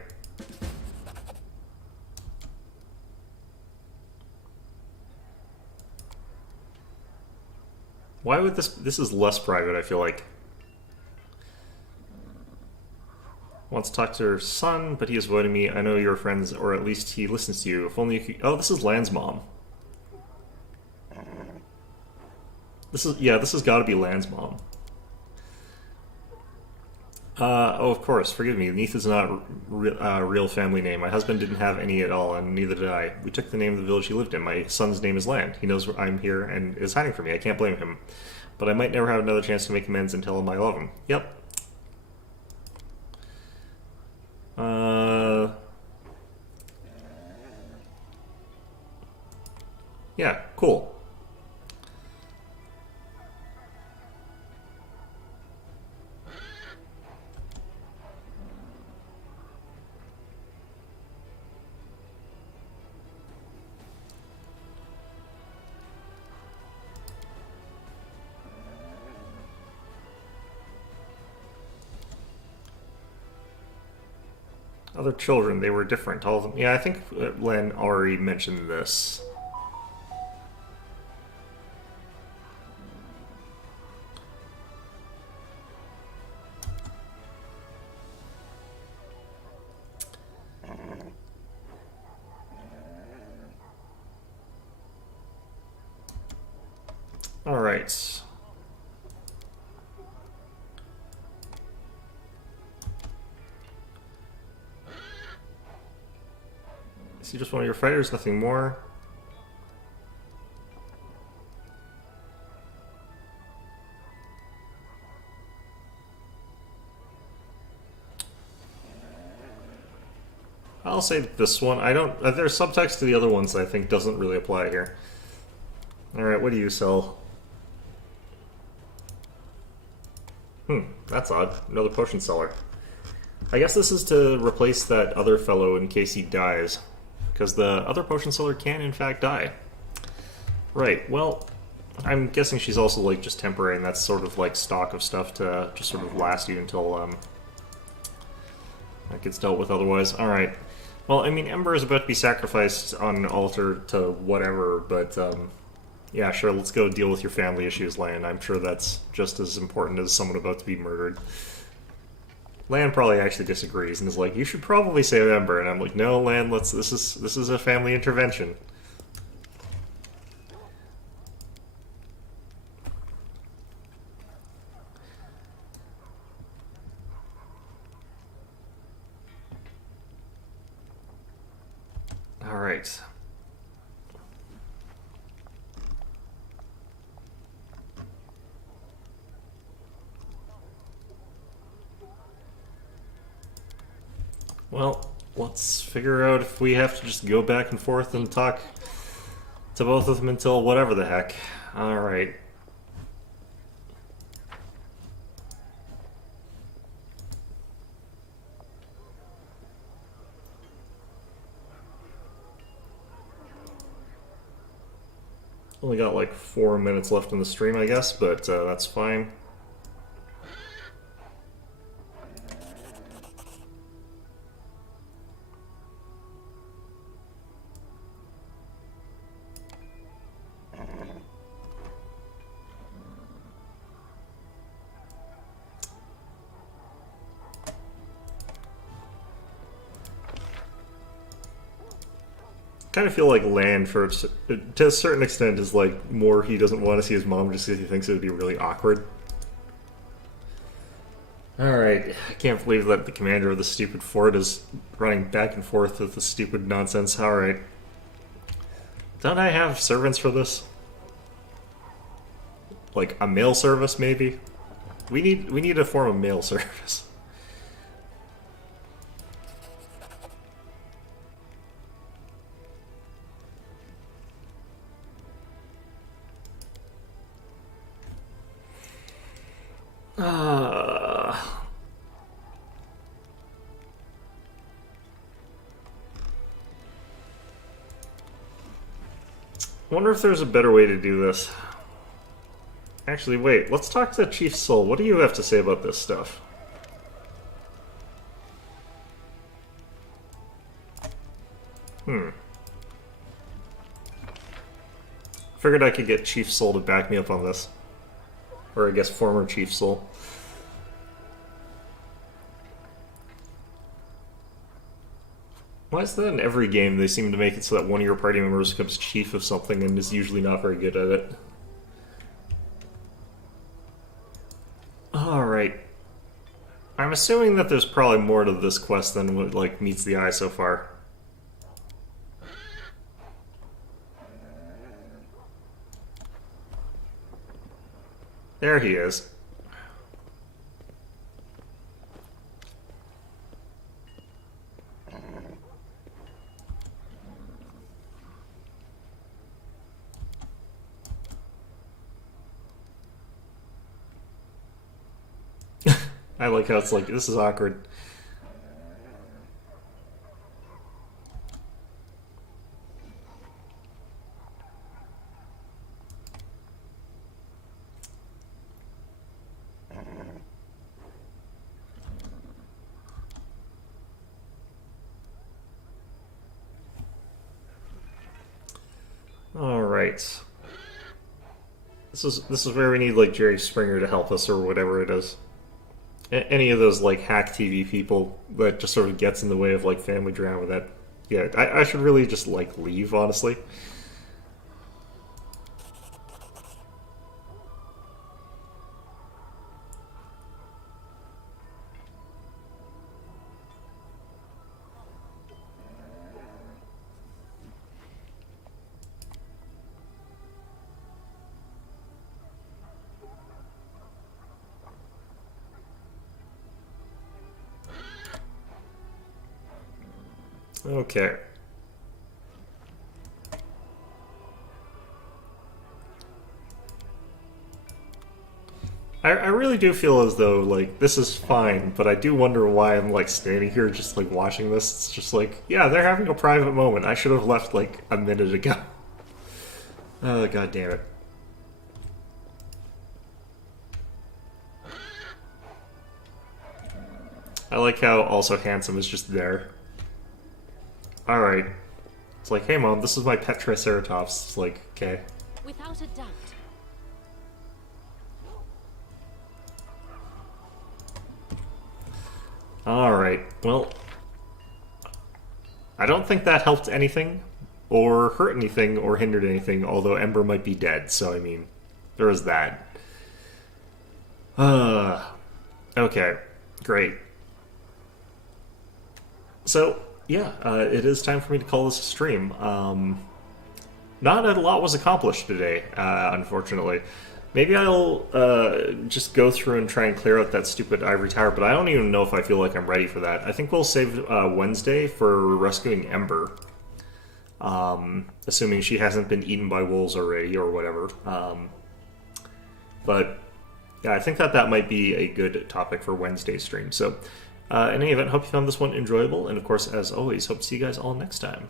Why would this is less private, I feel like. Wants to talk to her son, but he has avoided me. I know you're friends, or at least he listens to you. If only you could... Oh, this is Lan's mom. This has got to be Lan's mom. Oh, of course, forgive me. Neith is not a real family name. My husband didn't have any at all, and neither did I. We took the name of the village he lived in. My son's name is Land. He knows I'm here and is hiding from me. I can't blame him. But I might never have another chance to make amends and tell him I love him. Yep. Yeah, cool. Other children, they were different, all of them. Yeah, I think Len already mentioned this. All right. Is he just one of your fighters? Nothing more? I'll say this one. I don't... there's subtext to the other ones that I think doesn't really apply here. Alright, what do you sell? That's odd. Another potion seller. I guess this is to replace that other fellow in case he dies. Because the other potion seller can, in fact, die. Right, well, I'm guessing she's also, like, just temporary, and that's sort of, like, stock of stuff to just sort of last you until, that gets dealt with otherwise. Alright. Well, I mean, Ember is about to be sacrificed on an altar to whatever, but, yeah, sure, let's go deal with your family issues, Lan. I'm sure that's just as important as someone about to be murdered. Lan probably actually disagrees and is like, you should probably save Ember, and I'm like, no, Lan, this is a family intervention. Alright. Well, let's figure out if we have to just go back and forth and talk to both of them until whatever the heck. Alright. Only got like 4 minutes left in the stream, I guess, but that's fine. Kind of feel like Lan, to a certain extent, is like more he doesn't want to see his mom just because he thinks it would be really awkward. Alright, I can't believe that the commander of the stupid fort is running back and forth with this stupid nonsense. Alright. Don't I have servants for this? Like a mail service, maybe? We need to form a mail service. Wonder if there's a better way to do this. Actually, wait. Let's talk to Chief Soul. What do you have to say about this stuff? Figured I could get Chief Soul to back me up on this. Or I guess former Chief Soul. Why is that in every game? They seem to make it so that one of your party members becomes chief of something and is usually not very good at it. Alright. I'm assuming that there's probably more to this quest than what, like, meets the eye so far. There he is. I like how it's like, this is awkward. All right. This is where we need like Jerry Springer to help us or whatever it is. Any of those like hack TV people that just sort of gets in the way of like family drama. That yeah, I should really just like leave, honestly. Okay. I really do feel as though, like, this is fine, but I do wonder why I'm, like, standing here just, like, watching this. It's just like, yeah, they're having a private moment. I should have left, like, a minute ago. Oh, god damn it. I like how also Handsome is just there. Alright. It's like, hey mom, this is my pet Triceratops. It's like, okay. Without a doubt. Alright, well... I don't think that helped anything, or hurt anything, or hindered anything, although Ember might be dead, so I mean, there is that. Okay, great. So, yeah, it is time for me to call this a stream. Not a lot was accomplished today, unfortunately. Maybe I'll just go through and try and clear out that stupid ivory tower, but I don't even know if I feel like I'm ready for that. I think we'll save Wednesday for rescuing Ember. Assuming she hasn't been eaten by wolves already or whatever. But yeah, I think that might be a good topic for Wednesday's stream. So in any event, hope you found this one enjoyable, and of course, as always, hope to see you guys all next time.